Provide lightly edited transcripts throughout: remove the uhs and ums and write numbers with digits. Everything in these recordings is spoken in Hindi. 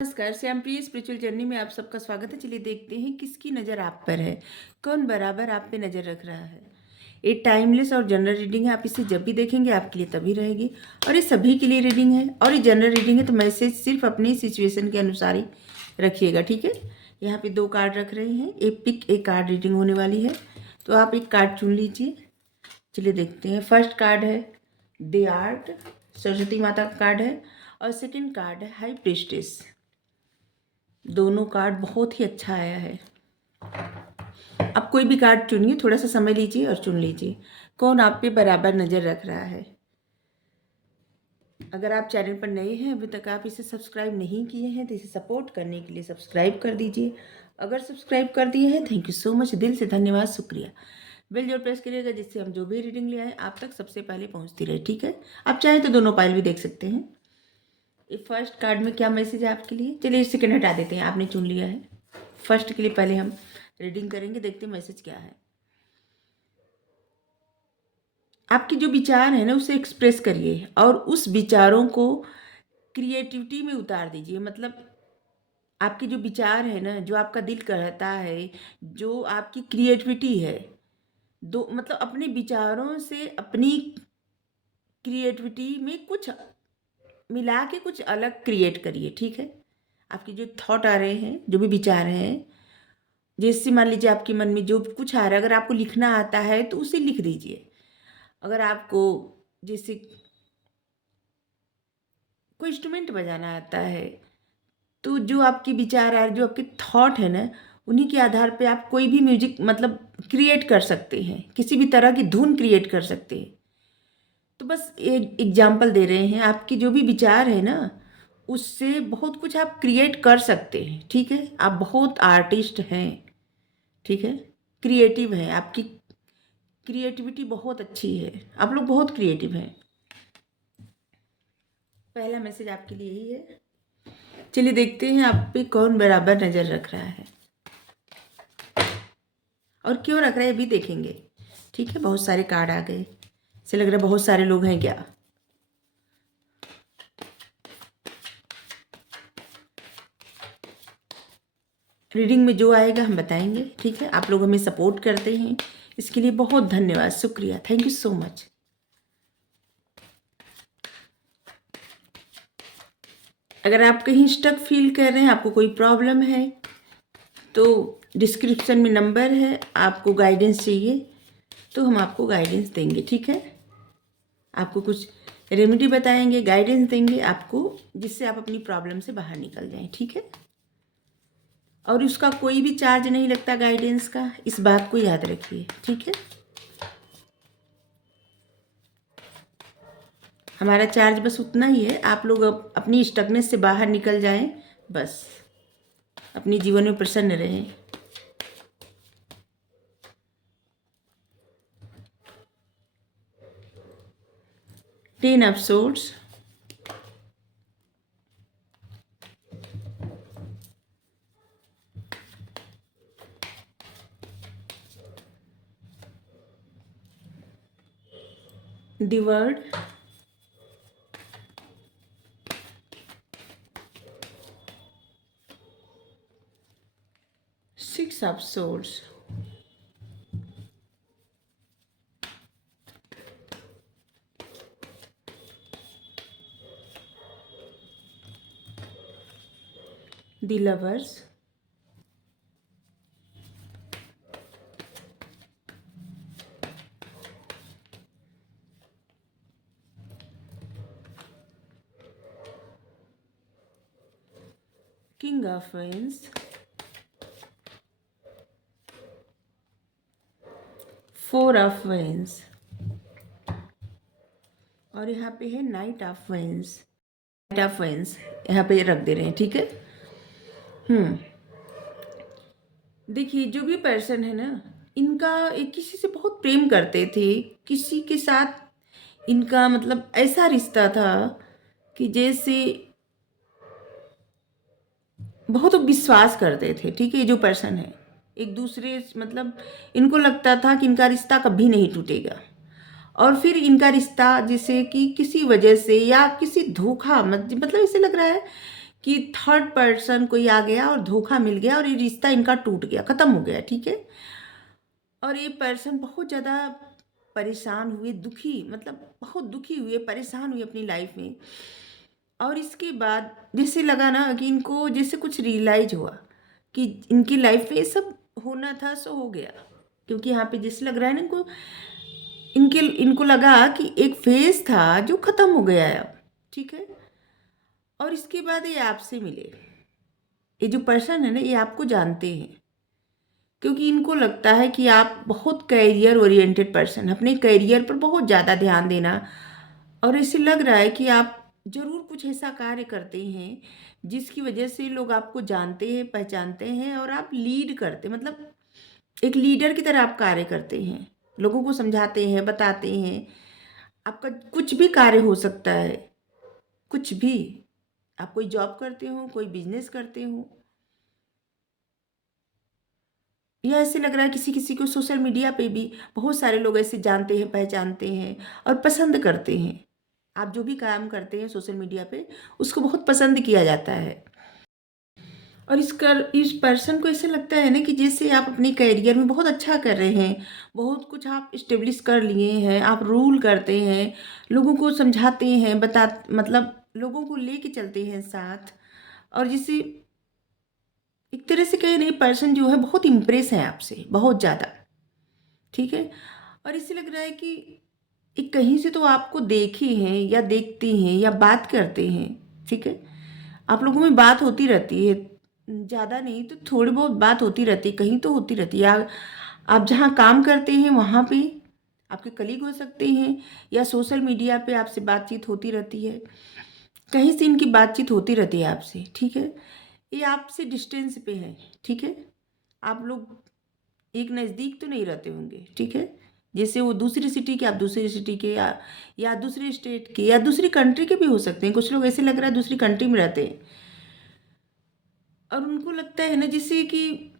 नमस्कार, श्यामप्रिय स्पिरिचुअल जर्नी में आप सबका स्वागत है। चलिए देखते हैं किसकी नज़र आप पर है, कौन बराबर आप पे नज़र रख रहा है। ये टाइमलेस और जनरल रीडिंग है, आप इसे जब भी देखेंगे आपके लिए तभी रहेगी। और ये सभी के लिए रीडिंग है, और ये जनरल रीडिंग है तो मैसेज सिर्फ अपनी सिचुएशन के अनुसार ही रखिएगा, ठीक है। यहाँ पे 2 कार्ड रख रहे हैं, एक पिक एक कार्ड रीडिंग होने वाली है, तो आप एक कार्ड चुन लीजिए। चलिए देखते हैं। फर्स्ट कार्ड है द आर्ट, सरस्वती माता का कार्ड है, और सेकेंड कार्ड है हाई प्रीस्टेस। दोनों कार्ड बहुत ही अच्छा आया है। आप कोई भी कार्ड चुनिए, थोड़ा सा समय लीजिए और चुन लीजिए कौन आप पे बराबर नज़र रख रहा है। अगर आप चैनल पर नए हैं, अभी तक आप इसे सब्सक्राइब नहीं किए हैं, तो इसे सपोर्ट करने के लिए सब्सक्राइब कर दीजिए। अगर सब्सक्राइब कर दिए हैं, थैंक यू सो मच, दिल से धन्यवाद, शुक्रिया। बेल जरूर प्रेस करिएगा जिससे हम जो भी रीडिंग ले आए आप तक सबसे पहले पहुंचती रहे, ठीक है। आप चाहें तो दोनों पाइल भी देख सकते हैं। ये फर्स्ट कार्ड में क्या मैसेज है आपके लिए। चलिए सेकंड हटा देते हैं, आपने चुन लिया है। फर्स्ट के लिए पहले हम रीडिंग करेंगे, देखते हैं मैसेज क्या है। आपके जो विचार है ना उसे एक्सप्रेस करिए और उस विचारों को क्रिएटिविटी में उतार दीजिए। मतलब आपके जो विचार है ना, जो आपका दिल कहता है, जो आपकी क्रिएटिविटी है, दो मतलब अपने विचारों से अपनी क्रिएटिविटी में कुछ मिला के कुछ अलग क्रिएट करिए, ठीक है। आपके जो थॉट आ रहे हैं, जो भी विचार हैं, जैसे मान लीजिए आपके मन में जो कुछ आ रहा है, अगर आपको लिखना आता है तो उसे लिख दीजिए। अगर आपको जैसे कोई इंस्ट्रूमेंट बजाना आता है, तो जो आपके विचार आ रहे, जो आपके थॉट है ना, उन्हीं के आधार पे आप कोई भी म्यूजिक मतलब क्रिएट कर सकते हैं, किसी भी तरह की धुन क्रिएट कर सकते हैं। तो बस एक एग्जाम्पल दे रहे हैं, आपके जो भी विचार है ना उससे बहुत कुछ आप क्रिएट कर सकते हैं, ठीक है। आप बहुत आर्टिस्ट हैं, ठीक है, क्रिएटिव हैं, आपकी क्रिएटिविटी बहुत अच्छी है, आप लोग बहुत क्रिएटिव हैं। पहला मैसेज आपके लिए ही है। चलिए देखते हैं आप पे कौन बराबर नज़र रख रहा है और क्यों रख रहा है, भी देखेंगे, ठीक है। बहुत सारे कार्ड आ गए, ऐसे लग रहा है बहुत सारे लोग हैं क्या। रीडिंग में जो आएगा हम बताएंगे, ठीक है। आप लोग हमें सपोर्ट करते हैं, इसके लिए बहुत धन्यवाद, शुक्रिया, थैंक यू सो मच। अगर आप कहीं स्टक फील कर रहे हैं, आपको कोई प्रॉब्लम है, तो डिस्क्रिप्शन में नंबर है, आपको गाइडेंस चाहिए तो हम आपको गाइडेंस देंगे, ठीक है। आपको कुछ रेमेडी बताएंगे, गाइडेंस देंगे आपको, जिससे आप अपनी प्रॉब्लम से बाहर निकल जाएं, ठीक है। और उसका कोई भी चार्ज नहीं लगता गाइडेंस का, इस बात को याद रखिए, ठीक है। हमारा चार्ज बस उतना ही है, आप लोग अपनी स्टकनेस से बाहर निकल जाएं, बस अपने जीवन में प्रसन्न रहें। Ten of swords, the world, six of swords, the lovers, king of wands, four of wands, और यहाँ पे है knight of wands. Knight of wands यहाँ पे रख दे रहे हैं, ठीक है। देखिए जो भी पर्सन है ना, इनका एक किसी से बहुत प्रेम करते थे, किसी के साथ इनका मतलब ऐसा रिश्ता था कि जैसे बहुत विश्वास करते थे, ठीक है। ये जो पर्सन है एक दूसरे मतलब इनको लगता था कि इनका रिश्ता कभी नहीं टूटेगा, और फिर इनका रिश्ता जैसे कि किसी वजह से या किसी धोखा मतलब ऐसे लग रहा है कि थर्ड पर्सन कोई आ गया और धोखा मिल गया और ये रिश्ता इनका टूट गया, ख़त्म हो गया, ठीक है। और ये पर्सन बहुत ज़्यादा परेशान हुए, दुखी, मतलब बहुत दुखी हुए, परेशान हुए अपनी लाइफ में। और इसके बाद जैसे लगा ना कि इनको जैसे कुछ रियलाइज हुआ कि इनकी लाइफ में ये सब होना था सो हो गया। क्योंकि यहाँ पे जैसे लग रहा है ना इनको, इनको लगा कि एक फेज था जो ख़त्म हो गया है अब, ठीक है। और इसके बाद ये आपसे मिले, ये जो पर्सन है ना ये आपको जानते हैं, क्योंकि इनको लगता है कि आप बहुत करियर ओरिएंटेड पर्सन, अपने करियर पर बहुत ज़्यादा ध्यान देना। और ऐसे लग रहा है कि आप ज़रूर कुछ ऐसा कार्य करते हैं जिसकी वजह से लोग आपको जानते हैं, पहचानते हैं, और आप लीड करते, मतलब एक लीडर की तरह आप कार्य करते हैं, लोगों को समझाते हैं, बताते हैं। आपका कुछ भी कार्य हो सकता है, कुछ भी। आप कोई जॉब करते हो, कोई बिजनेस करते हो, या ऐसे लग रहा है किसी किसी को सोशल मीडिया पे भी बहुत सारे लोग ऐसे जानते हैं, पहचानते हैं और पसंद करते हैं। आप जो भी काम करते हैं सोशल मीडिया पे उसको बहुत पसंद किया जाता है। और इस पर्सन को ऐसे लगता है ना कि जैसे आप अपने करियर में बहुत अच्छा कर रहे हैं, बहुत कुछ आप इस्टेब्लिश कर लिए हैं, आप रूल करते हैं, लोगों को समझाते हैं, मतलब लोगों को लेके चलते हैं साथ। और जैसे एक तरह से कहे नहीं, पर्सन जो है बहुत इम्प्रेस है आपसे, बहुत ज़्यादा, ठीक है। और इसे लग रहा है कि एक कहीं से तो आपको देखे हैं या देखते हैं या बात करते हैं, ठीक है। आप लोगों में बात होती रहती है, ज़्यादा नहीं तो थोड़ी बहुत बात होती रहती है, कहीं तो होती रहती है। या आप जहाँ काम करते हैं वहाँ पे आपके कलीग हो सकते हैं, या सोशल मीडिया पे आपसे बातचीत होती रहती है, कहीं से इनकी बातचीत होती रहती है आपसे, ठीक है। ये आपसे डिस्टेंस पे है, ठीक है। आप लोग एक नज़दीक तो नहीं रहते होंगे, ठीक है। जैसे वो दूसरी सिटी के, आप दूसरी सिटी के, या दूसरे स्टेट के, या दूसरी कंट्री के भी हो सकते हैं। कुछ लोग ऐसे लग रहा है दूसरी कंट्री में रहते हैं, और उनको लगता है ना जैसे कि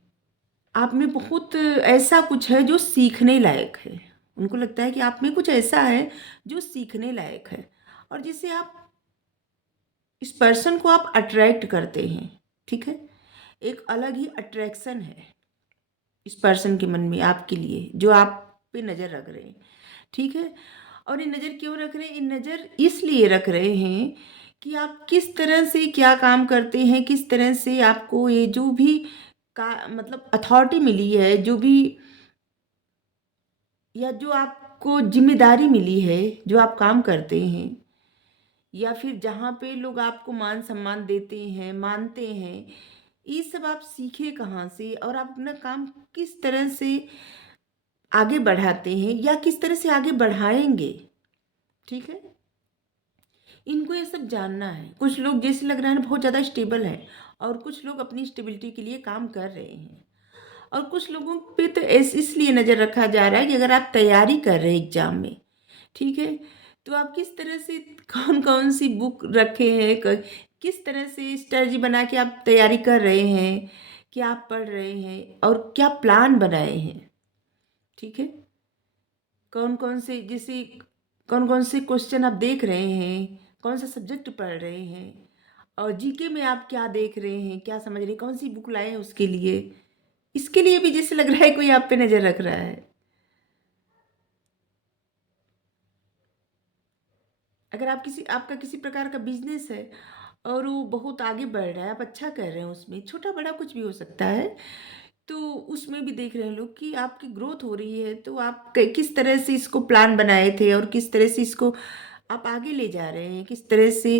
आप में बहुत ऐसा कुछ है जो सीखने लायक है। उनको लगता है कि आप में कुछ ऐसा है जो सीखने लायक है, और जिसे आप इस पर्सन को आप अट्रैक्ट करते हैं, ठीक है। एक अलग ही अट्रैक्शन है इस पर्सन के मन में आपके लिए, जो आप पे नज़र रख रहे हैं, ठीक है। और ये नज़र क्यों रख रहे हैं? ये नज़र इसलिए रख रहे हैं कि आप किस तरह से क्या काम करते हैं, किस तरह से आपको ये जो भी का मतलब अथॉरिटी मिली है, जो भी, या जो आपको जिम्मेदारी मिली है, जो आप काम करते हैं, या फिर जहाँ पे लोग आपको मान सम्मान देते हैं, मानते हैं, ये सब आप सीखे कहाँ से, और आप अपना काम किस तरह से आगे बढ़ाते हैं या किस तरह से आगे बढ़ाएंगे, ठीक है। इनको ये सब जानना है। कुछ लोग जैसे लग रहा है ना बहुत ज़्यादा स्टेबल है, और कुछ लोग अपनी स्टेबिलिटी के लिए काम कर रहे हैं। और कुछ लोगों पे तो इसलिए नज़र रखा जा रहा है कि अगर आप तैयारी कर रहे हैं एग्ज़ाम में, ठीक है, तो आप किस तरह से कौन कौन सी बुक रखे हैं, किस तरह से स्ट्रेटजी बना के आप तैयारी कर रहे हैं, क्या आप पढ़ रहे हैं और क्या प्लान बनाए हैं, ठीक है। कौन कौन से जैसे कौन कौन से क्वेश्चन आप देख रहे हैं, कौन सा सब्जेक्ट पढ़ रहे हैं, और जीके में आप क्या देख रहे हैं, क्या समझ रहे हैं, कौन सी बुक लाए हैं उसके लिए। इसके लिए भी जैसे लग रहा है कोई आप पे नज़र रख रहा है। अगर आपका किसी प्रकार का बिजनेस है और वो बहुत आगे बढ़ रहा है, आप अच्छा कर रहे हैं उसमें, छोटा बड़ा कुछ भी हो सकता है, तो उसमें भी देख रहे हैं लोग कि आपकी ग्रोथ हो रही है, तो आप किस तरह से इसको प्लान बनाए थे और किस तरह से इसको आप आगे ले जा रहे हैं, किस तरह से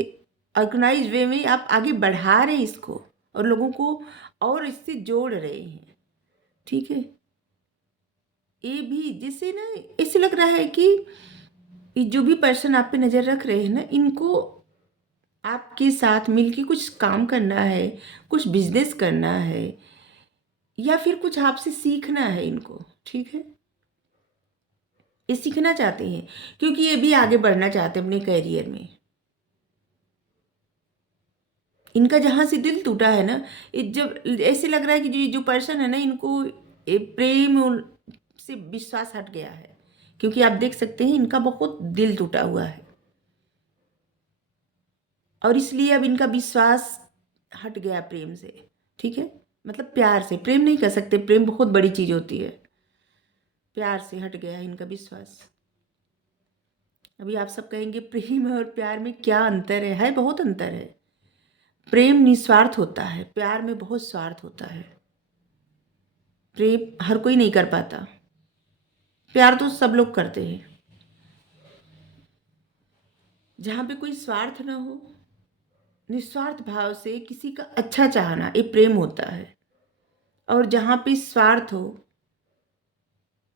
ऑर्गेनाइज वे में आप आगे बढ़ा रहे हैं इसको, और लोगों को और इससे जोड़ रहे हैं, ठीक है। ये भी जैसे ना ऐसे लग रहा है कि ये जो भी पर्सन आप पे नज़र रख रहे हैं ना, इनको आपके साथ मिलके कुछ काम करना है, कुछ बिजनेस करना है, या फिर कुछ आपसे सीखना है इनको, ठीक है। ये सीखना चाहते हैं क्योंकि ये भी आगे बढ़ना चाहते हैं अपने करियर में। इनका जहाँ से दिल टूटा है ना, ये जब ऐसे लग रहा है कि जो पर्सन है ना, इनको प्रेम से विश्वास हट गया है, क्योंकि आप देख सकते हैं इनका बहुत दिल टूटा हुआ है, और इसलिए अब इनका विश्वास हट गया प्रेम से, ठीक है, मतलब प्यार से, प्रेम नहीं कर सकते, प्रेम बहुत बड़ी चीज़ होती है, प्यार से हट गया इनका विश्वास। अभी आप सब कहेंगे प्रेम और प्यार में क्या अंतर है बहुत अंतर है। प्रेम निस्वार्थ होता है, प्यार में बहुत स्वार्थ होता है। प्रेम हर कोई नहीं कर पाता, प्यार तो सब लोग करते हैं। जहाँ पे कोई स्वार्थ ना हो, निस्वार्थ भाव से किसी का अच्छा चाहना, ये प्रेम होता है। और जहाँ पे स्वार्थ हो,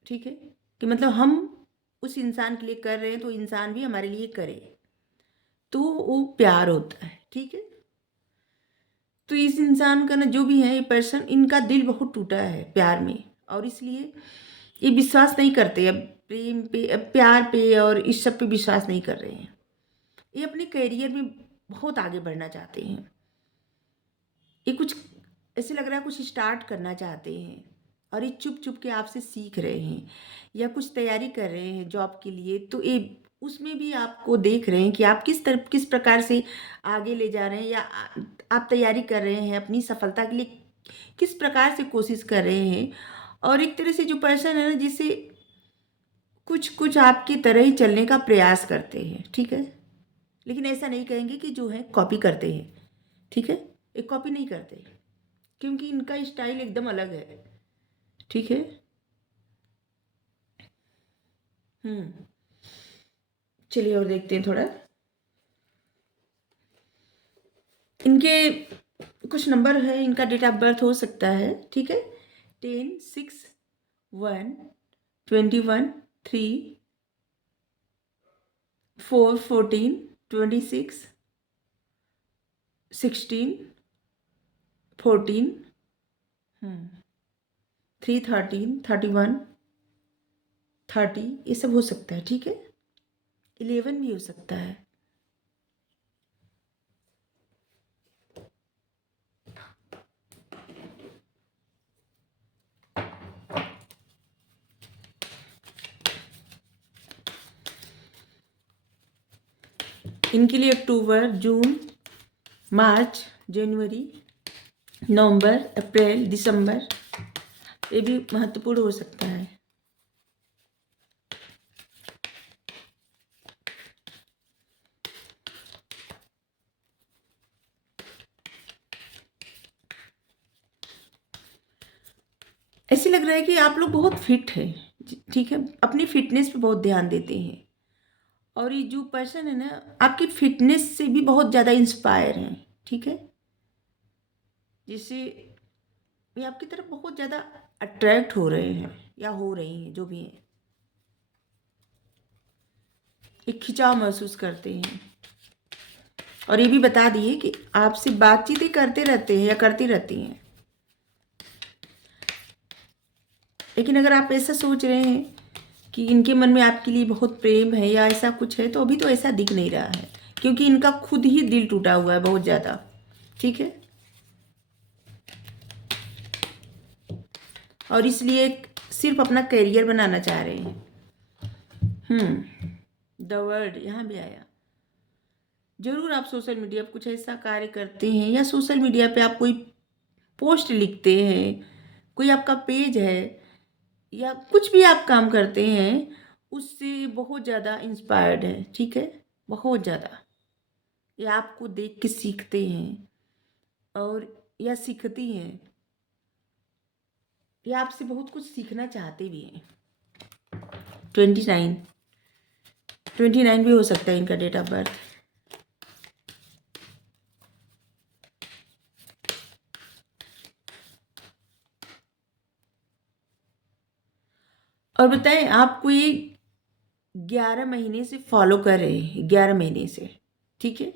ठीक है, कि मतलब हम उस इंसान के लिए कर रहे हैं तो इंसान भी हमारे लिए करे, तो वो प्यार होता है, ठीक है। तो इस इंसान का ना, जो भी है ये पर्सन, इनका दिल बहुत टूटा है प्यार में, और इसलिए ये विश्वास नहीं करते अब प्रेम पे, अब प्यार पे और इस सब पे विश्वास नहीं कर रहे हैं। ये अपने करियर में बहुत आगे बढ़ना चाहते हैं, ये कुछ ऐसे लग रहा है कुछ स्टार्ट करना चाहते हैं, और ये चुप चुप के आपसे सीख रहे हैं या कुछ तैयारी कर रहे हैं जॉब के लिए, तो ये उसमें भी आपको देख रहे हैं कि आप किस प्रकार से आगे ले जा रहे हैं, या आप तैयारी कर रहे हैं अपनी सफलता के लिए, किस प्रकार से कोशिश कर रहे हैं। और एक तरह से जो पर्सन है ना, जिसे कुछ कुछ आपकी तरह ही चलने का प्रयास करते हैं, ठीक है, लेकिन ऐसा नहीं कहेंगे कि जो है कॉपी करते हैं, ठीक है, एक कॉपी नहीं करते, क्योंकि इनका स्टाइल एकदम अलग है, ठीक है। चलिए और देखते हैं थोड़ा इनके कुछ नंबर है, इनका डेट ऑफ बर्थ हो सकता है, ठीक है, 10, 6, 1, 21, 3, 4, 14, 26, 16, 14, 3, 13, 31, 30, ये सब हो सकता है, ठीक है, 11 भी हो सकता है। इनके लिए अक्टूबर, जून, मार्च, जनवरी, नवंबर, अप्रैल, दिसंबर, ये भी महत्वपूर्ण हो सकता है। ऐसे लग रहा है कि आप लोग बहुत फिट है, ठीक है, अपनी फिटनेस पे बहुत ध्यान देते हैं, और ये जो पर्सन है ना, आपकी फिटनेस से भी बहुत ज़्यादा इंस्पायर हैं, ठीक है, जिससे ये आपकी तरफ बहुत ज़्यादा अट्रैक्ट हो रहे हैं या हो रही हैं, जो भी हैं, एक खिंचाव महसूस करते हैं। और ये भी बता दिए कि आपसे बातचीतें करते रहते हैं या करती रहती हैं, लेकिन अगर आप ऐसा सोच रहे हैं कि इनके मन में आपके लिए बहुत प्रेम है या ऐसा कुछ है, तो अभी तो ऐसा दिख नहीं रहा है, क्योंकि इनका खुद ही दिल टूटा हुआ है बहुत ज़्यादा, ठीक है, और इसलिए सिर्फ अपना करियर बनाना चाह रहे हैं। द वर्ड यहाँ भी आया। जरूर आप सोशल मीडिया पर कुछ ऐसा कार्य करते हैं, या सोशल मीडिया पे आप कोई पोस्ट लिखते हैं, कोई आपका पेज है, या कुछ भी आप काम करते हैं, उससे बहुत ज़्यादा इंस्पायर्ड है, ठीक है, बहुत ज़्यादा, या आपको देख के सीखते हैं, और या सीखती हैं, या आपसे बहुत कुछ सीखना चाहते भी हैं। 29, 29 भी हो सकता है इनका डेट ऑफ बर्थ। और बताएं, आपको ये 11 महीने से फॉलो कर रहे हैं, 11 महीने से, ठीक है,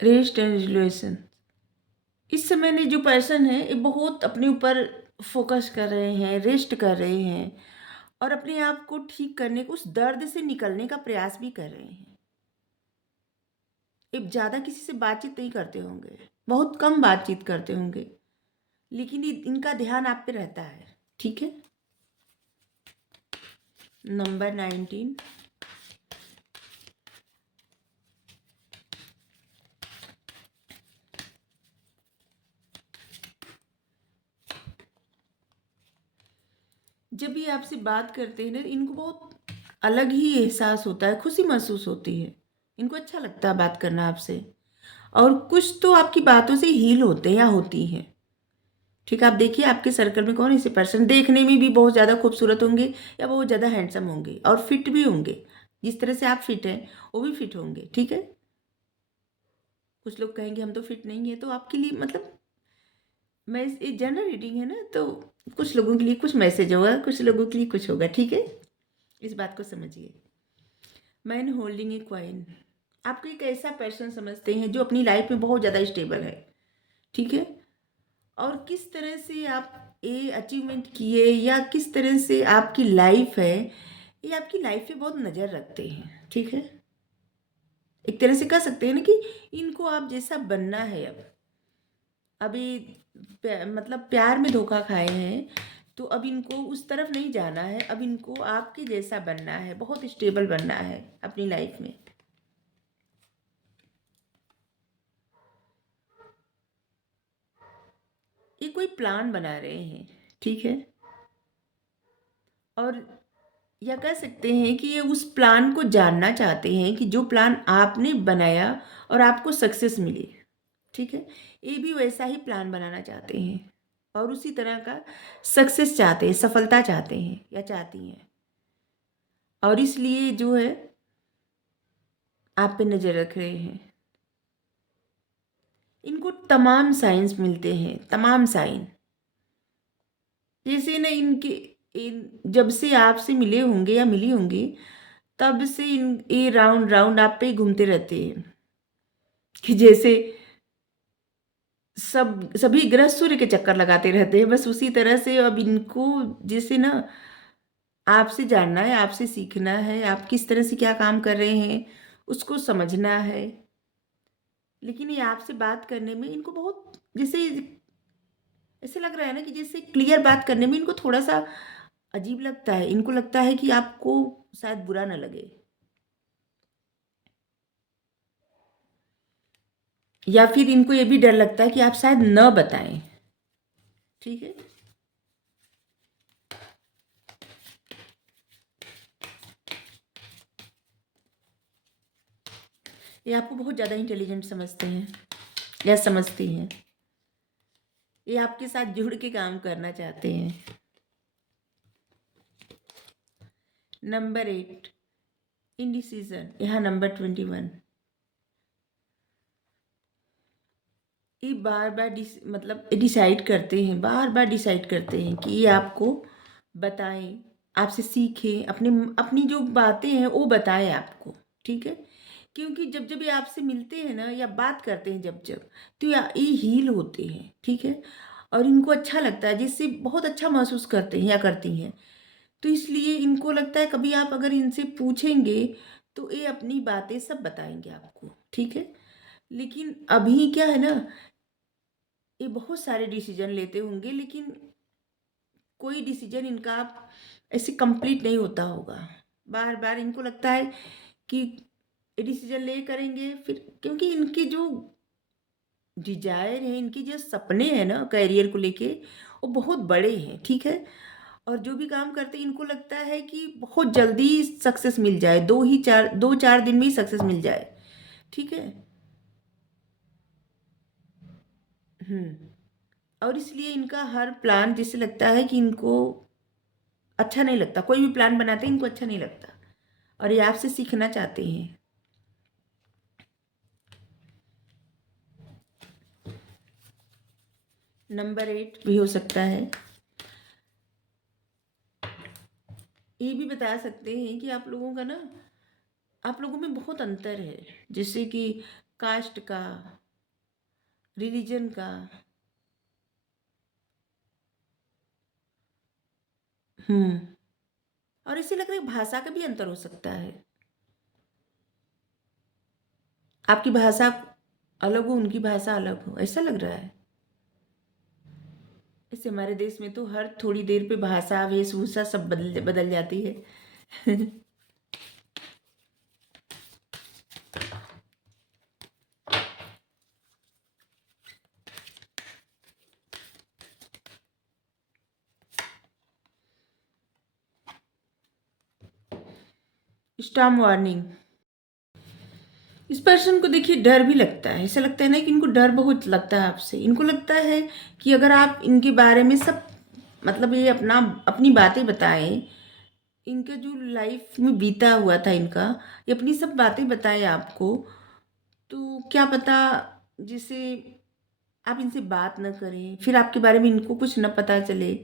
रेस्ट एंड रिजोल्यूशन। इस समय में जो पर्सन है, ये बहुत अपने ऊपर फोकस कर रहे हैं, रेस्ट कर रहे हैं, और अपने आप को ठीक करने को, उस दर्द से निकलने का प्रयास भी कर रहे हैं। ये ज़्यादा किसी से बातचीत नहीं करते होंगे, बहुत कम बातचीत करते होंगे, लेकिन इनका ध्यान आप पे रहता है, ठीक है। नंबर 19, जब ये आपसे बात करते हैं ना, इनको बहुत अलग ही एहसास होता है, खुशी महसूस होती है, इनको अच्छा लगता है बात करना आपसे। और कुछ तो आपकी बातों से हील होते हैं या होती हैं। ठीक है, आप देखिए आपके सर्कल में कौन ऐसे पर्सन देखने में भी बहुत ज़्यादा खूबसूरत होंगे या बहुत ज़्यादा हैंडसम होंगे और फिट भी होंगे। जिस तरह से आप फिट हैं वो भी फिट होंगे। ठीक है, कुछ लोग कहेंगे हम तो फिट नहीं है, तो आपके लिए मतलब मैं ये जनरल रीडिंग है ना, तो कुछ लोगों के लिए कुछ मैसेज होगा, कुछ लोगों के लिए कुछ होगा। ठीक है, इस बात को समझिए। मैन होल्डिंग ए क्वाइन, आपको एक ऐसा पर्सन समझते हैं जो अपनी लाइफ में बहुत ज़्यादा स्टेबल है। ठीक है, और किस तरह से आप ये अचीवमेंट किए या किस तरह से आपकी लाइफ है, ये आपकी लाइफ पे बहुत नज़र रखते हैं। ठीक है, एक तरह से कह सकते हैं ना कि इनको आप जैसा बनना है। अब अभी मतलब प्यार में धोखा खाए हैं, तो अब इनको उस तरफ नहीं जाना है, अब इनको आपके जैसा बनना है, बहुत स्टेबल बनना है अपनी लाइफ में। ये कोई प्लान बना रहे हैं। ठीक है, और या कह सकते हैं कि ये उस प्लान को जानना चाहते हैं कि जो प्लान आपने बनाया और आपको सक्सेस मिली। ठीक है, ये भी वैसा ही प्लान बनाना चाहते हैं और उसी तरह का सक्सेस चाहते हैं, सफलता चाहते हैं या चाहती हैं, और इसलिए जो है आप पे नज़र रख रहे हैं। इनको तमाम साइंस मिलते हैं, तमाम साइन। जैसे ना जब से आपसे मिले होंगे या मिली होंगी, तब से ये राउंड राउंड आप पे ही घूमते रहते हैं कि जैसे सभी ग्रह सूर्य के चक्कर लगाते रहते हैं। बस उसी तरह से अब इनको जैसे ना आपसे जानना है, आपसे सीखना है, आप किस तरह से क्या काम कर रहे हैं उसको समझना है। लेकिन ये आपसे बात करने में इनको बहुत जैसे ऐसे लग रहा है ना कि जैसे क्लियर बात करने में इनको थोड़ा सा अजीब लगता है। इनको लगता है कि आपको शायद बुरा ना लगे, या फिर इनको ये भी डर लगता है कि आप शायद न बताएं। ठीक है, ये आपको बहुत ज़्यादा इंटेलिजेंट समझते हैं या समझती हैं। ये आपके साथ जुड़ के काम करना चाहते हैं। नंबर 8, इनडिसीजन, यहाँ नंबर 21। ये बार बार मतलब डिसाइड करते हैं, बार बार डिसाइड करते हैं कि ये आपको बताएं, आपसे सीखें, अपने अपनी जो बातें हैं वो बताएं आपको। ठीक है, क्योंकि जब जब ये आपसे मिलते हैं ना या बात करते हैं जब जब, तो ये हील होते हैं। ठीक है, और इनको अच्छा लगता है, जिससे बहुत अच्छा महसूस करते हैं या करती हैं। तो इसलिए इनको लगता है कभी आप अगर इनसे पूछेंगे तो ये अपनी बातें सब बताएंगे आपको। ठीक है, लेकिन अभी क्या है ना, ये बहुत सारे डिसीजन लेते होंगे, लेकिन कोई डिसीजन इनका ऐसे कंप्लीट नहीं होता होगा। बार बार इनको लगता है कि डिसीजन ले करेंगे फिर, क्योंकि इनके जो डिजायर है, इनके जो सपने हैं ना करियर को लेके, वो बहुत बड़े हैं। ठीक है, और जो भी काम करते हैं इनको लगता है कि बहुत जल्दी सक्सेस मिल जाए, 2-4 दिन में ही सक्सेस मिल जाए। ठीक है, और इसलिए इनका हर प्लान जैसे लगता है कि इनको अच्छा नहीं लगता, कोई भी प्लान बनाते हैं इनको अच्छा नहीं लगता, और ये आपसे सीखना चाहते हैं। नंबर 8 भी हो सकता है। ये भी बता सकते हैं कि आप लोगों का ना, आप लोगों में बहुत अंतर है, जैसे कि कास्ट का, रिलीजन का। हम्म, और इसे लग रहा है भाषा का भी अंतर हो सकता है। आपकी भाषा अलग हो, उनकी भाषा अलग हो, ऐसा लग रहा है। इससे हमारे देश में तो हर थोड़ी देर पे भाषा, वेशभूषा सब बदल बदल जाती है। Storm warning. इस पर्सन को देखिए डर भी लगता है, ऐसा लगता है ना कि इनको डर बहुत लगता है आपसे। इनको लगता है कि अगर आप इनके बारे में सब मतलब ये अपनी बातें बताएं, इनका जो लाइफ में बीता हुआ था इनका, ये अपनी सब बातें बताएं आपको, तो क्या पता जैसे आप इनसे बात न करें, फिर आपके बारे में इनको कुछ न पता चले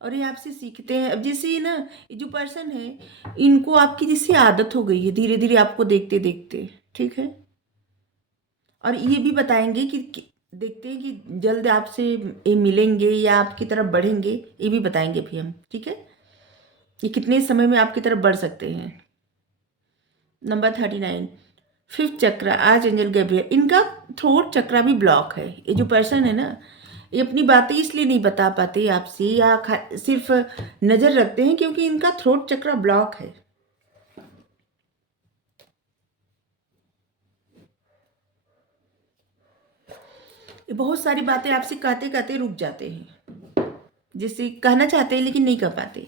और ये आपसे सीखते हैं। अब जैसे ये ना, ये जो पर्सन है, इनको आपकी जैसी आदत हो गई है धीरे धीरे आपको देखते देखते, ठीक है। और ये भी बताएंगे कि देखते हैं कि जल्द आपसे ये मिलेंगे या आपकी तरफ बढ़ेंगे, ये भी बताएंगे भी हम, ठीक है। ये कितने समय में आपकी तरफ बढ़ सकते हैं। नंबर 39, फिफ्थ चक्र, आर्च एंजल गैब्रियल। इनका थ्रोट चक्रा भी ब्लॉक है। ये जो पर्सन है ना, ये अपनी बातें इसलिए नहीं बता पाते आपसे या सिर्फ नज़र रखते हैं क्योंकि इनका थ्रोट चक्रा ब्लॉक है। ये बहुत सारी बातें आपसे कहते कहते रुक जाते हैं, जैसे कहना चाहते हैं लेकिन नहीं कह पाते।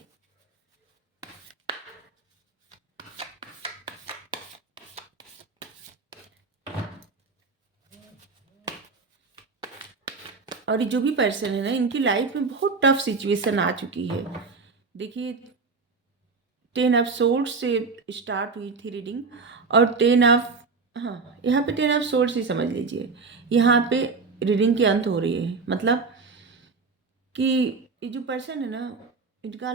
और ये जो भी पर्सन है ना, इनकी लाइफ में बहुत टफ सिचुएशन आ चुकी है। देखिए 10 ऑफ सोर्ड्स से स्टार्ट हुई थी रीडिंग और 10 ऑफ, हाँ यहाँ पे 10 ऑफ सोर्ड्स ही समझ लीजिए। यहाँ पे रीडिंग की अंत हो रही है, मतलब कि ये जो पर्सन है ना, इनका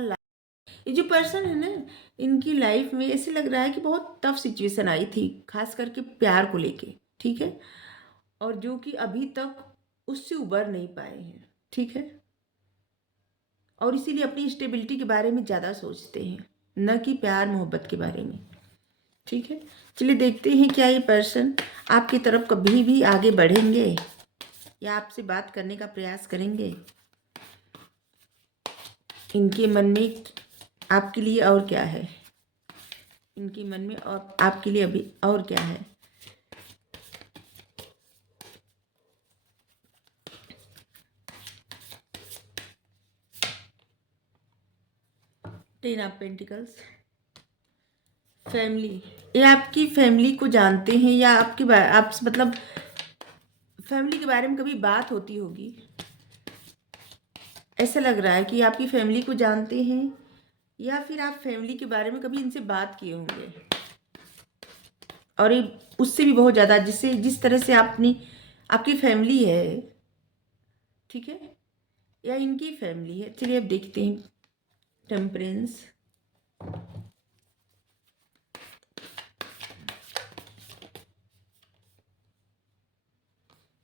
ये जो पर्सन है ना, इनकी लाइफ में ऐसे लग रहा है कि बहुत टफ सिचुएशन आई थी, खास करके प्यार को लेके, ठीक है। और जो कि अभी तक उससे उबर नहीं पाए हैं, ठीक है। और इसीलिए अपनी स्टेबिलिटी के बारे में ज़्यादा सोचते हैं, न कि प्यार मोहब्बत के बारे में, ठीक है। चलिए देखते हैं क्या ये पर्सन आपकी तरफ कभी भी आगे बढ़ेंगे या आपसे बात करने का प्रयास करेंगे। इनके मन में आपके लिए और क्या है, इनके मन में और आपके लिए अभी और क्या है। Ten of pentacles, family. ये आपकी फैमिली को जानते हैं या आप मतलब फैमिली के बारे में कभी बात होती होगी। ऐसा लग रहा है कि आपकी फैमिली को जानते हैं या फिर आप फैमिली के बारे में कभी इनसे बात किए होंगे। और ये उससे भी बहुत ज़्यादा, जिस तरह से आपकी फैमिली है, ठीक है, या इनकी फैमिली है। चलिए अब देखते हैं। Temperance,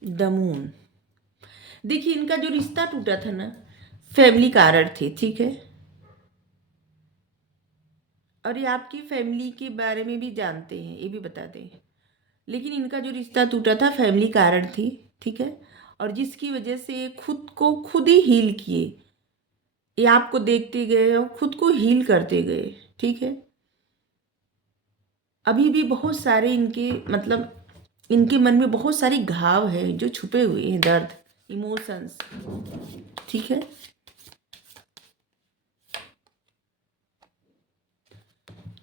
the moon. देखिए इनका जो रिश्ता टूटा था ना, फैमिली कारण थे, ठीक है। और ये आपकी फैमिली के बारे में भी जानते हैं, ये भी बता दें। लेकिन इनका जो रिश्ता टूटा था फैमिली कारण थी, ठीक है। और जिसकी वजह से ये खुद को खुद ही हील किए, ये आपको देखते गए और खुद को हील करते गए, ठीक है। अभी भी बहुत सारे इनके मतलब इनके मन में बहुत सारी घाव है जो छुपे हुए हैं, दर्द, इमोशंस, ठीक है।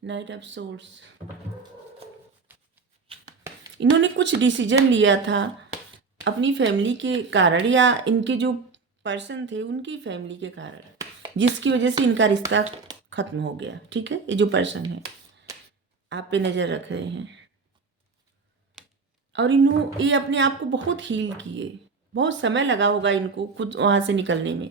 नाइट ऑफ सोर्ड्स, इन्होंने कुछ डिसीजन लिया था अपनी फैमिली के कारण या इनके जो पर्सन थे उनकी फैमिली के कारण, जिसकी वजह से इनका रिश्ता खत्म हो गया, ठीक है। ये जो पर्सन है आप पे नज़र रख रहे हैं और ये अपने आप को बहुत हील किए, बहुत समय लगा होगा इनको खुद वहाँ से निकलने में।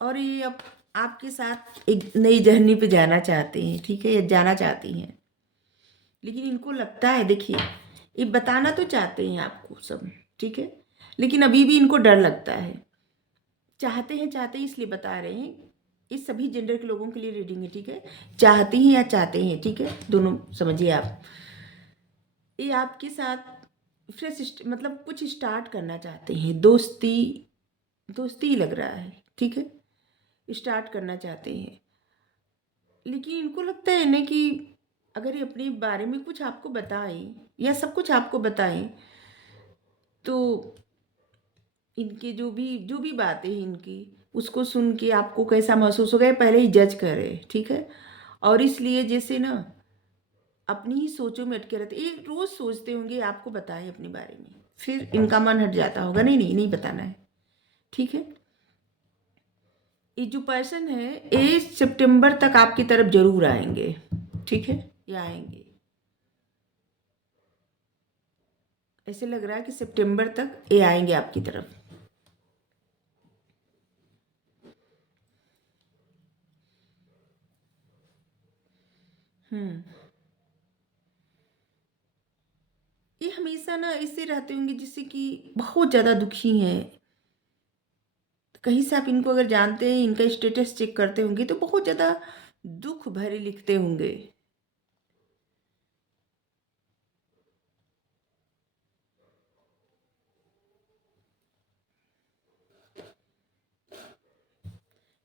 और ये अब आपके साथ एक नई जर्नी पे जाना चाहते हैं, ठीक है, या जाना चाहती हैं। लेकिन इनको लगता है, देखिए ये बताना तो चाहते हैं आपको सब, ठीक है, लेकिन अभी भी इनको डर लगता है। चाहते हैं इसलिए बता रहे हैं। इस सभी जेंडर के लोगों के लिए रीडिंग है, ठीक है। चाहती हैं या चाहते हैं, ठीक है, दोनों समझिए आप। ये आपके साथ फ्रेश मतलब कुछ स्टार्ट करना चाहते हैं, दोस्ती दोस्ती ही लग रहा है, ठीक है, स्टार्ट करना चाहते हैं। लेकिन इनको लगता है ना कि अगर ये अपने बारे में कुछ आपको बताएं या सब कुछ आपको बताएं तो इनके जो भी बातें हैं इनकी, उसको सुन के आपको कैसा महसूस होगा, ये पहले ही जज करे, ठीक है। और इसलिए जैसे ना अपनी ही सोचों में अटके रहते, ये रोज सोचते होंगे आपको बताए अपने बारे में, फिर इनका मन हट जाता होगा, नहीं नहीं नहीं बताना है, ठीक है। ये जो पर्सन है ये सितंबर तक आपकी तरफ जरूर आएंगे, ठीक है, ये आएंगे। ऐसे लग रहा है कि सितंबर तक ये आएंगे आपकी तरफ। हम्म, ये हमेशा ना ऐसे रहते होंगे जिससे कि बहुत ज़्यादा दुखी हैं। कहीं से आप इनको अगर जानते हैं, इनका स्टेटस चेक करते होंगे तो बहुत ज़्यादा दुख भरे लिखते होंगे।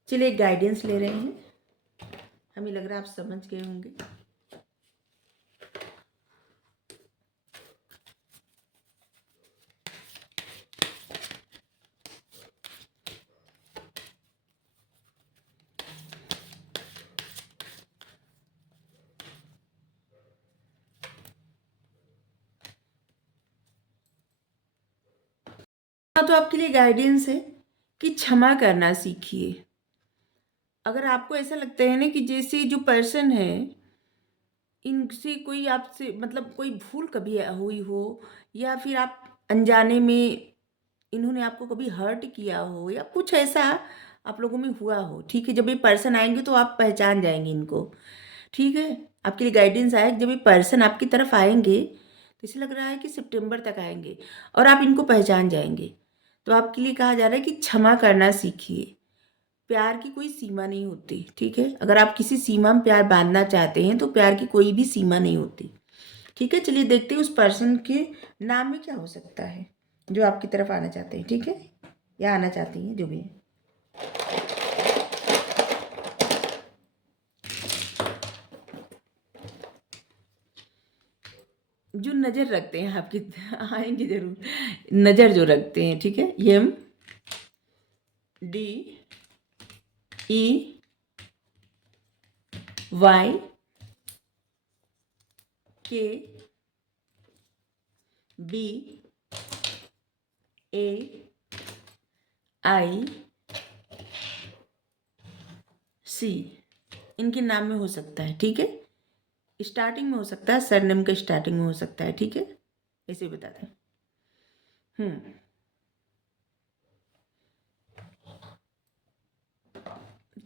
चलिए गाइडेंस ले रहे हैं, हमें लग रहा है आप समझ गए होंगे। हाँ, तो आपके लिए गाइडेंस है कि क्षमा करना सीखिए। अगर आपको ऐसा लगता है ना कि जैसे जो पर्सन है इनसे कोई आपसे मतलब कोई भूल कभी हुई हो, या फिर आप अनजाने में इन्होंने आपको कभी हर्ट किया हो, या कुछ ऐसा आप लोगों में हुआ हो, ठीक है। जब ये पर्सन आएंगे तो आप पहचान जाएंगे इनको, ठीक है। आपके लिए गाइडेंस आया कि जब ये पर्सन आपकी तरफ आएंगे तो इसे लग रहा है कि सितंबर तक आएंगे और आप इनको पहचान जाएंगे। तो आपके लिए कहा जा रहा है कि क्षमा करना सीखिए। प्यार की कोई सीमा नहीं होती, ठीक है। अगर आप किसी सीमा में प्यार बांधना चाहते हैं तो प्यार की कोई भी सीमा नहीं होती, ठीक है। चलिए देखते हैं उस पर्सन के नाम में क्या हो सकता है जो आपकी तरफ आना चाहते हैं, ठीक है, या आना चाहती हैं, जो भी है। जो नज़र रखते हैं आपकी आएंगे जरूर, नज़र जो रखते हैं, ठीक है। MDEYKBAIC, इनके नाम में हो सकता है, ठीक है। स्टार्टिंग में हो सकता है, सरनेम का स्टार्टिंग में हो सकता है, ठीक है। ऐसे बताते हैं।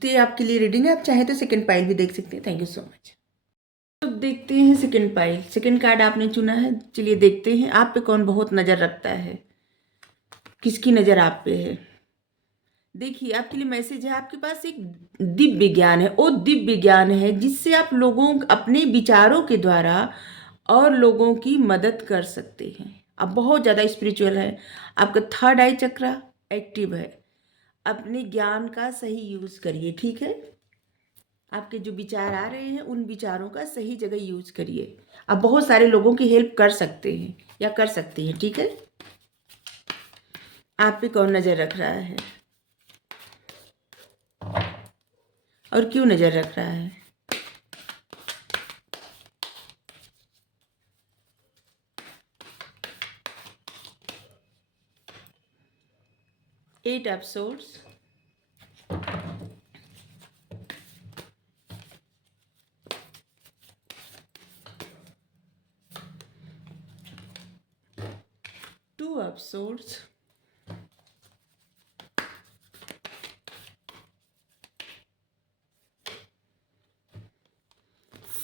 तो ये आपके लिए रीडिंग है, आप चाहे तो सेकंड पाइल भी देख सकते हैं। Thank you so much. तो देखते हैं सेकंड पाइल, सेकंड कार्ड आपने चुना है। चलिए देखते हैं आप पे कौन बहुत नज़र रखता है, किसकी नज़र आप पे है। देखिए आपके लिए मैसेज है, आपके पास एक दिव्य ज्ञान है, वो दिव्य ज्ञान है जिससे आप लोगों अपने विचारों के द्वारा और लोगों की मदद कर सकते हैं। आप बहुत ज़्यादा स्पिरिचुअल है, आपका थर्ड आई चक्रा एक्टिव है। अपने ज्ञान का सही यूज़ करिए, ठीक है। आपके जो विचार आ रहे हैं उन विचारों का सही जगह यूज करिए। आप बहुत सारे लोगों की हेल्प कर सकते हैं या कर सकती हैं, ठीक है। आप पे कौन नज़र रख रहा है और क्यों नज़र रख रहा है। Eight of swords, two of swords,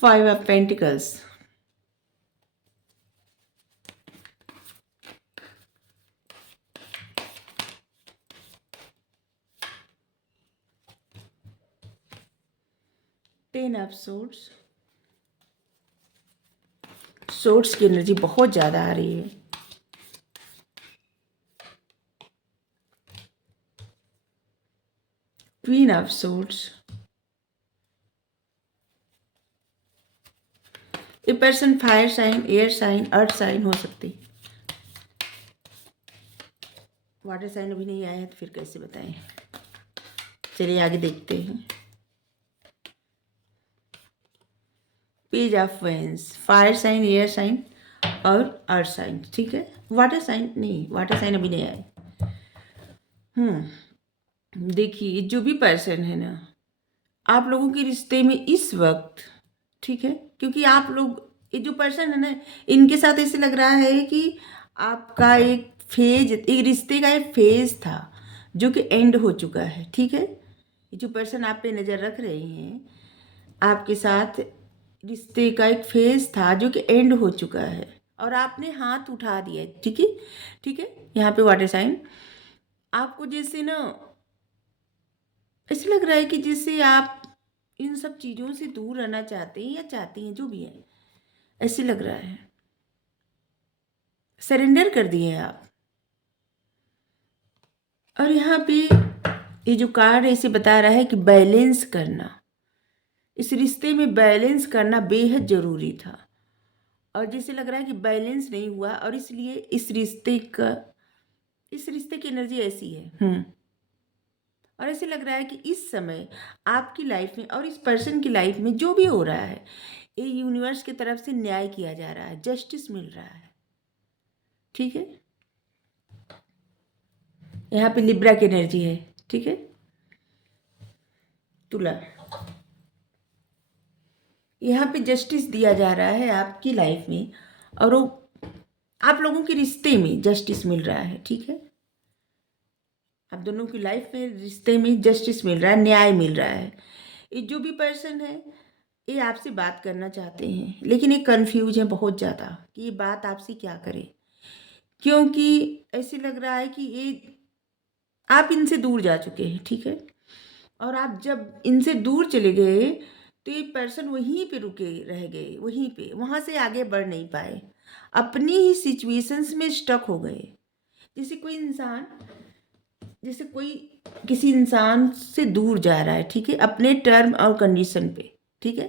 five of pentacles, ten of swords. Swords की एनर्जी बहुत ज़्यादा आ रही है। Queen of swords. ये person fire sign, air sign, earth sign हो सकती। वाटर साइन अभी नहीं आया है तो फिर कैसे बताएं। चलिए आगे देखते हैं। Page of wands, fire sign, air sign और अर्थ साइन, ठीक है। वाटर साइन नहीं, वाटर साइन अभी नहीं आए। देखिए जो भी पर्सन है ना आप लोगों के रिश्ते में इस वक्त, ठीक है, क्योंकि आप लोग ये जो पर्सन है ना इनके साथ ऐसे लग रहा है कि आपका एक फेज, एक रिश्ते का एक फेज था जो कि एंड हो चुका है, ठीक है। ये जो पर्सन आप पे नज़र रख रहे हैं आपके साथ रिश्ते का एक फेज था जो कि एंड हो चुका है और आपने हाथ उठा दिया, ठीक है, ठीक है। यहाँ पे वाटर साइन आपको जैसे ना ऐसे लग रहा है कि जैसे आप इन सब चीज़ों से दूर रहना चाहते हैं या चाहती हैं, जो भी है ऐसे लग रहा है, सरेंडर कर दिए हैं आप। और यहाँ पे ये जो कार्ड है इसे बता रहा है कि बैलेंस करना, इस रिश्ते में बैलेंस करना बेहद ज़रूरी था और जैसे लग रहा है कि बैलेंस नहीं हुआ और इसलिए इस रिश्ते की एनर्जी ऐसी है। और ऐसे लग रहा है कि इस समय आपकी लाइफ में और इस पर्सन की लाइफ में जो भी हो रहा है ये यूनिवर्स की तरफ से न्याय किया जा रहा है, जस्टिस मिल रहा है, ठीक है। यहाँ पे लिब्रा की एनर्जी है, ठीक है। तुला, यहाँ पे जस्टिस दिया जा रहा है आपकी लाइफ में और वो आप लोगों के रिश्ते में जस्टिस मिल रहा है, ठीक है। आप दोनों की लाइफ में रिश्ते में जस्टिस मिल रहा है, न्याय मिल रहा है। ये जो भी पर्सन है ये आपसे बात करना चाहते हैं लेकिन ये कंफ्यूज है बहुत ज़्यादा कि ये बात आपसे क्या करें, क्योंकि ऐसे लग रहा है कि ये आप इनसे दूर जा चुके हैं, ठीक है। और आप जब इनसे दूर चले गए तो ये पर्सन वहीं पे रुके रह गए, वहीं पे, वहाँ से आगे बढ़ नहीं पाए, अपनी ही सिचुएशंस में स्टक हो गए। जैसे कोई इंसान, जैसे कोई किसी इंसान से दूर जा रहा है, ठीक है, अपने टर्म और कंडीशन पे, ठीक है,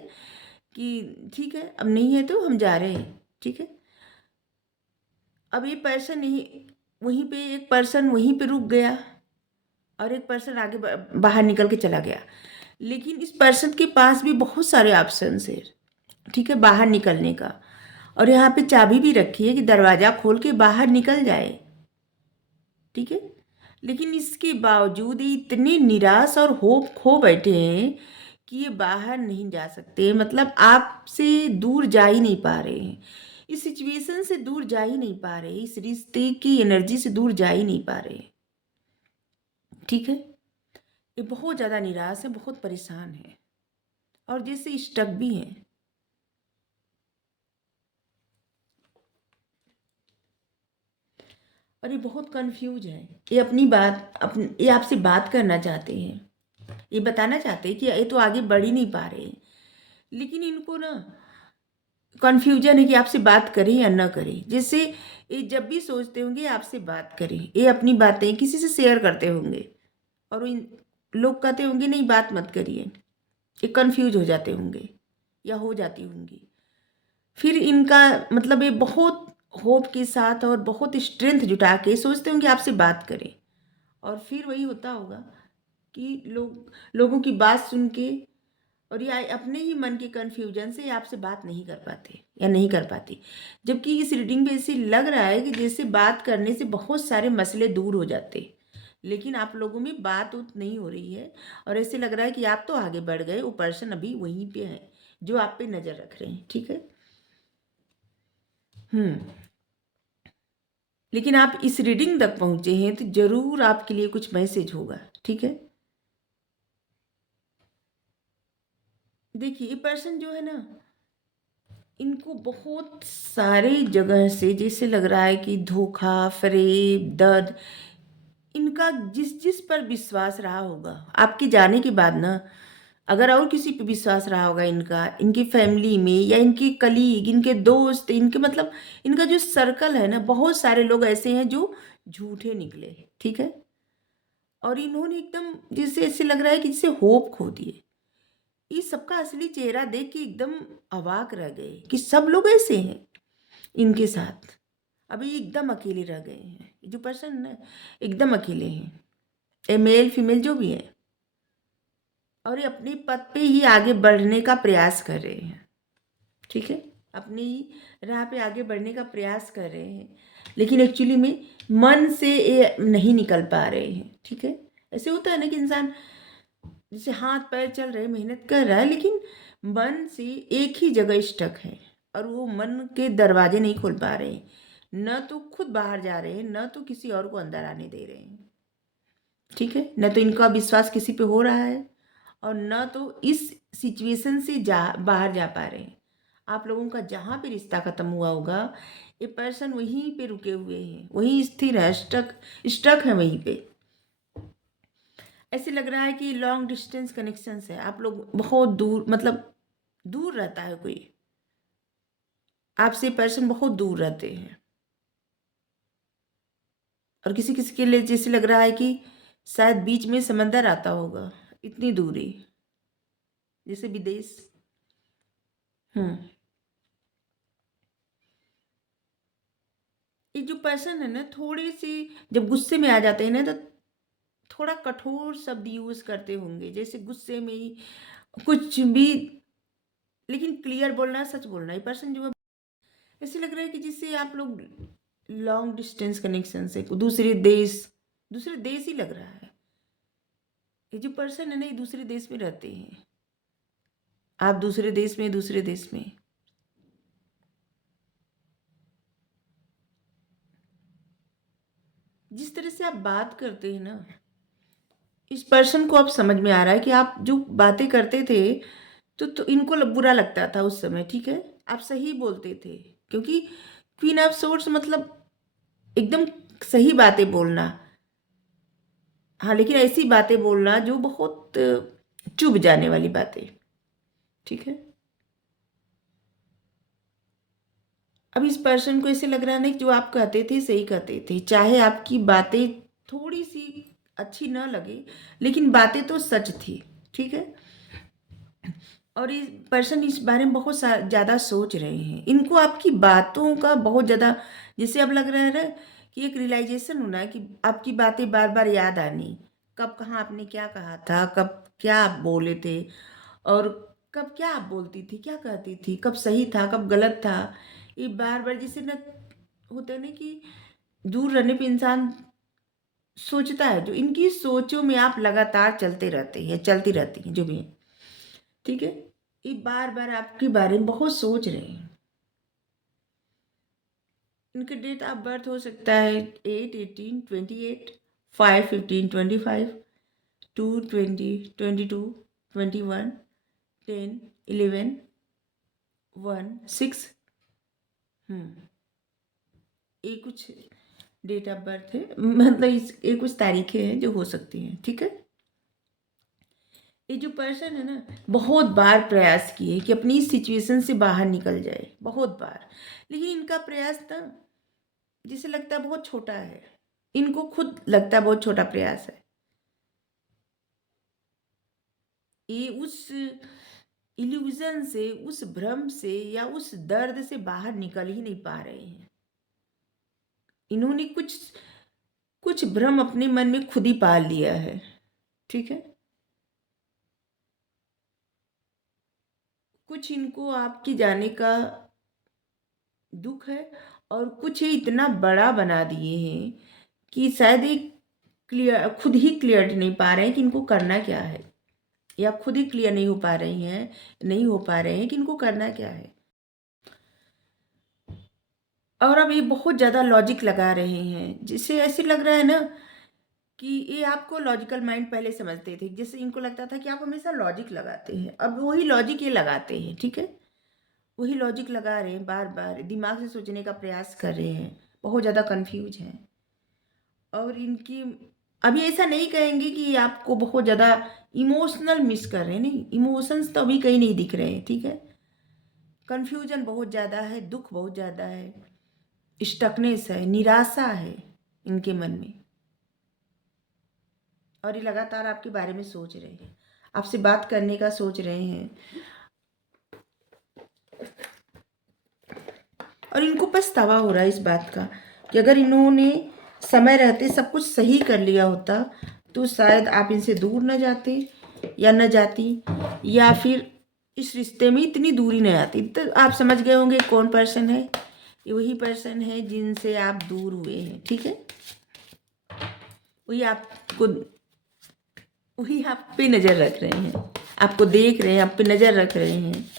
कि ठीक है अब नहीं है तो हम जा रहे हैं, ठीक है। अब ये पर्सन नहीं, वहीं पे एक पर्सन वहीं पे रुक गया और एक पर्सन आगे बाहर निकल के चला गया, लेकिन इस पर्सन के पास भी बहुत सारे ऑप्शंस है, ठीक है, बाहर निकलने का। और यहाँ पे चाबी भी रखी है कि दरवाज़ा खोल के बाहर निकल जाए, ठीक है। लेकिन इसके बावजूद ये इतने निराश और होप खो बैठे हैं कि ये बाहर नहीं जा सकते, मतलब आपसे दूर जा ही नहीं पा रहे हैं, इस सिचुएशन से दूर जा ही नहीं पा रहे, इस रिश्ते की एनर्जी से दूर जा ही नहीं पा रहे, ठीक है। ये बहुत ज़्यादा निराश है, बहुत परेशान है और जैसे स्टक भी हैं। और ये बहुत कंफ्यूज है, ये अपनी बात ये आपसे बात करना चाहते हैं, ये बताना चाहते हैं कि ये तो आगे बढ़ ही नहीं पा रहे हैं, लेकिन इनको ना कन्फ्यूजन है कि आपसे बात करें या ना करें। जैसे ये जब भी सोचते होंगे आपसे बात करें, ये अपनी बातें किसी से शेयर करते होंगे और इन लोग कहते होंगे नहीं बात मत करिए, ये कन्फ्यूज हो जाते होंगे या हो जाती होंगी। फिर इनका मतलब ये बहुत होप के साथ और बहुत स्ट्रेंथ जुटा के सोचते होंगे आपसे बात करें और फिर वही होता होगा कि लोगों की बात सुन के और या अपने ही मन के कन्फ्यूजन से आपसे बात नहीं कर पाते या नहीं कर पाती। जबकि इस रीडिंग में ऐसे लग रहा है कि जैसे बात करने से बहुत सारे मसले दूर हो जाते, लेकिन आप लोगों में बात उत नहीं हो रही है और ऐसे लग रहा है कि आप तो आगे बढ़ गए, वो पर्सन अभी वहीं पे है जो आप पे नज़र रख रहे हैं, ठीक है। हम्म लेकिन आप इस रीडिंग तक पहुंचे हैं तो जरूर आपके लिए कुछ मैसेज होगा, ठीक है। देखिए ये पर्सन जो है ना इनको बहुत सारे जगह से जैसे लग रहा है कि धोखा, फरेब, दर्द, इनका जिस जिस पर विश्वास रहा होगा आपके जाने के बाद ना, अगर और किसी पे विश्वास रहा होगा इनका, इनकी फैमिली में या इनके कलीग, इनके दोस्त, इनके मतलब इनका जो सर्कल है ना, बहुत सारे लोग ऐसे हैं जो झूठे निकले, ठीक है। और इन्होंने एकदम जैसे ऐसे लग रहा है कि जैसे होप खो दिए, ये सबका असली चेहरा देख के एकदम अवाक रह गए कि सब लोग ऐसे हैं इनके साथ, अभी एकदम अकेले रह गए हैं। ये जो पर्सन ना एकदम अकेले हैं, ए मेल फीमेल जो भी है, और ये अपने पद पे ही आगे बढ़ने का प्रयास कर रहे हैं, ठीक है, अपनी राह पे आगे बढ़ने का प्रयास कर रहे हैं, लेकिन एक्चुअली में मन से ये नहीं निकल पा रहे हैं। ठीक है, ऐसे होता है ना कि इंसान जैसे हाथ पैर चल रहे, मेहनत कर रहा है, लेकिन मन से एक ही जगह स्टक है और वो मन के दरवाजे नहीं खोल पा रहे हैं, न तो खुद बाहर जा रहे हैं, न तो किसी और को अंदर आने दे रहे हैं। ठीक है, न तो इनका विश्वास किसी पे हो रहा है और न तो इस सिचुएशन से बाहर जा पा रहे हैं। आप लोगों का जहाँ पे रिश्ता ख़त्म हुआ होगा, ये पर्सन वहीं पे रुके हुए हैं, वहीं स्थिर है, स्टक स्टक है वहीं पे। ऐसे लग रहा है कि लॉन्ग डिस्टेंस कनेक्शन है, आप लोग बहुत दूर, मतलब दूर रहता है कोई आपसे, पर्सन बहुत दूर रहते हैं। और किसी किसी के लिए जैसे लग रहा है कि शायद बीच में समंदर आता होगा, इतनी दूरी, जैसे विदेश। हम्म ये जो पर्सन है ना, थोड़ी सी जब गुस्से में आ जाते हैं ना, तो थोड़ा कठोर शब्द यूज करते होंगे, जैसे गुस्से में ही कुछ भी, लेकिन क्लियर बोलना, सच बोलना। ये पर्सन जो है ऐसे लग रहा है कि जिससे आप लोग लॉन्ग डिस्टेंस कनेक्शन से दूसरे देश ही लग रहा है। ये जो पर्सन है ना, ये दूसरे देश में रहते हैं, आप दूसरे देश में। जिस तरह से आप बात करते हैं ना, इस पर्सन को अब समझ में आ रहा है कि आप जो बातें करते थे तो इनको बुरा लगता था उस समय। ठीक है, आप सही बोलते थे, क्योंकि क्वीन ऑफ सोर्ड्स मतलब एकदम सही बातें बोलना। हाँ, लेकिन ऐसी बातें बोलना जो बहुत चुभ जाने वाली बातें। ठीक है, अब इस पर्सन को ऐसे लग रहा है ना कि जो आप कहते थे सही कहते थे, चाहे आपकी बातें थोड़ी सी अच्छी ना लगे, लेकिन बातें तो सच थी। ठीक है, और इस पर्सन इस बारे में बहुत ज़्यादा सोच रहे हैं, इनको आपकी बातों का बहुत ज़्यादा, जैसे अब लग रहा है ना कि एक रियलाइजेशन होना है कि आपकी बातें बार बार याद आनी, कब कहाँ आपने क्या कहा था, कब क्या आप बोले थे, और कब क्या आप बोलती थी, क्या कहती थी, कब सही था कब गलत था। ये बार बार जैसे ना होता है ना कि दूर रहने पे इंसान सोचता है, जो इनकी सोचों में आप लगातार चलते रहते हैं, चलती रहती हैं जो भी है। ठीक है, ये बार बार आपके बारे में बहुत सोच रहे हैं। इनके डेट ऑफ बर्थ हो सकता है 8/18/28, 5/15/25, 2/20/22, 21, 10, 11, 1, 6। ये कुछ डेट ऑफ बर्थ है, मतलब ये कुछ तारीखें हैं जो हो सकती हैं। ठीक है, ये जो पर्सन है ना, बहुत बार प्रयास किए कि अपनी इस सिचुएशन से बाहर निकल जाए, बहुत बार, लेकिन इनका प्रयास ना जिसे लगता है बहुत छोटा है, इनको खुद लगता है बहुत छोटा प्रयास है। ये उस इल्यूजन से, उस भ्रम से या उस दर्द से बाहर निकल ही नहीं पा रहे हैं। इन्होंने कुछ कुछ भ्रम अपने मन में खुद ही पाल लिया है। ठीक है, कुछ इनको आपके जाने का दुख है, और कुछ ये इतना बड़ा बना दिए हैं कि शायद ये खुद ही क्लियर नहीं पा रहे हैं कि इनको करना क्या है, या खुद ही क्लियर नहीं हो पा रहे हैं कि इनको करना क्या है। और अब ये बहुत ज़्यादा लॉजिक लगा रहे हैं, जिससे ऐसे लग रहा है ना कि ये आपको लॉजिकल माइंड पहले समझते थे, जैसे इनको लगता था कि आप हमेशा लॉजिक लगाते हैं, अब वही लॉजिक ये लगाते हैं। ठीक है, वही लॉजिक लगा रहे हैं, बार बार दिमाग से सोचने का प्रयास कर रहे हैं, बहुत ज़्यादा कंफ्यूज हैं। और इनकी अभी ऐसा नहीं कहेंगे कि आपको बहुत ज़्यादा इमोशनल मिस कर रहे हैं, नहीं, इमोशंस तो अभी कहीं नहीं दिख रहे हैं। ठीक है, कंफ्यूजन बहुत ज़्यादा है, दुख बहुत ज़्यादा है, स्टकनेस है, निराशा है इनके मन में, और ये लगातार आपके बारे में सोच रहे हैं, आपसे बात करने का सोच रहे हैं, और इनको पछतावा हो रहा है इस बात का कि अगर इन्होंने समय रहते सब कुछ सही कर लिया होता तो शायद आप इनसे दूर न जाते, या न जाती, या फिर इस रिश्ते में इतनी दूरी नहीं आती। तो आप समझ गए होंगे कौन पर्सन है। ये वही पर्सन है जिनसे आप दूर हुए हैं, ठीक है। वही आपको, वही आप पे नज़र रख रहे हैं, आपको देख रहे हैं, आप पे नज़र रख रहे हैं।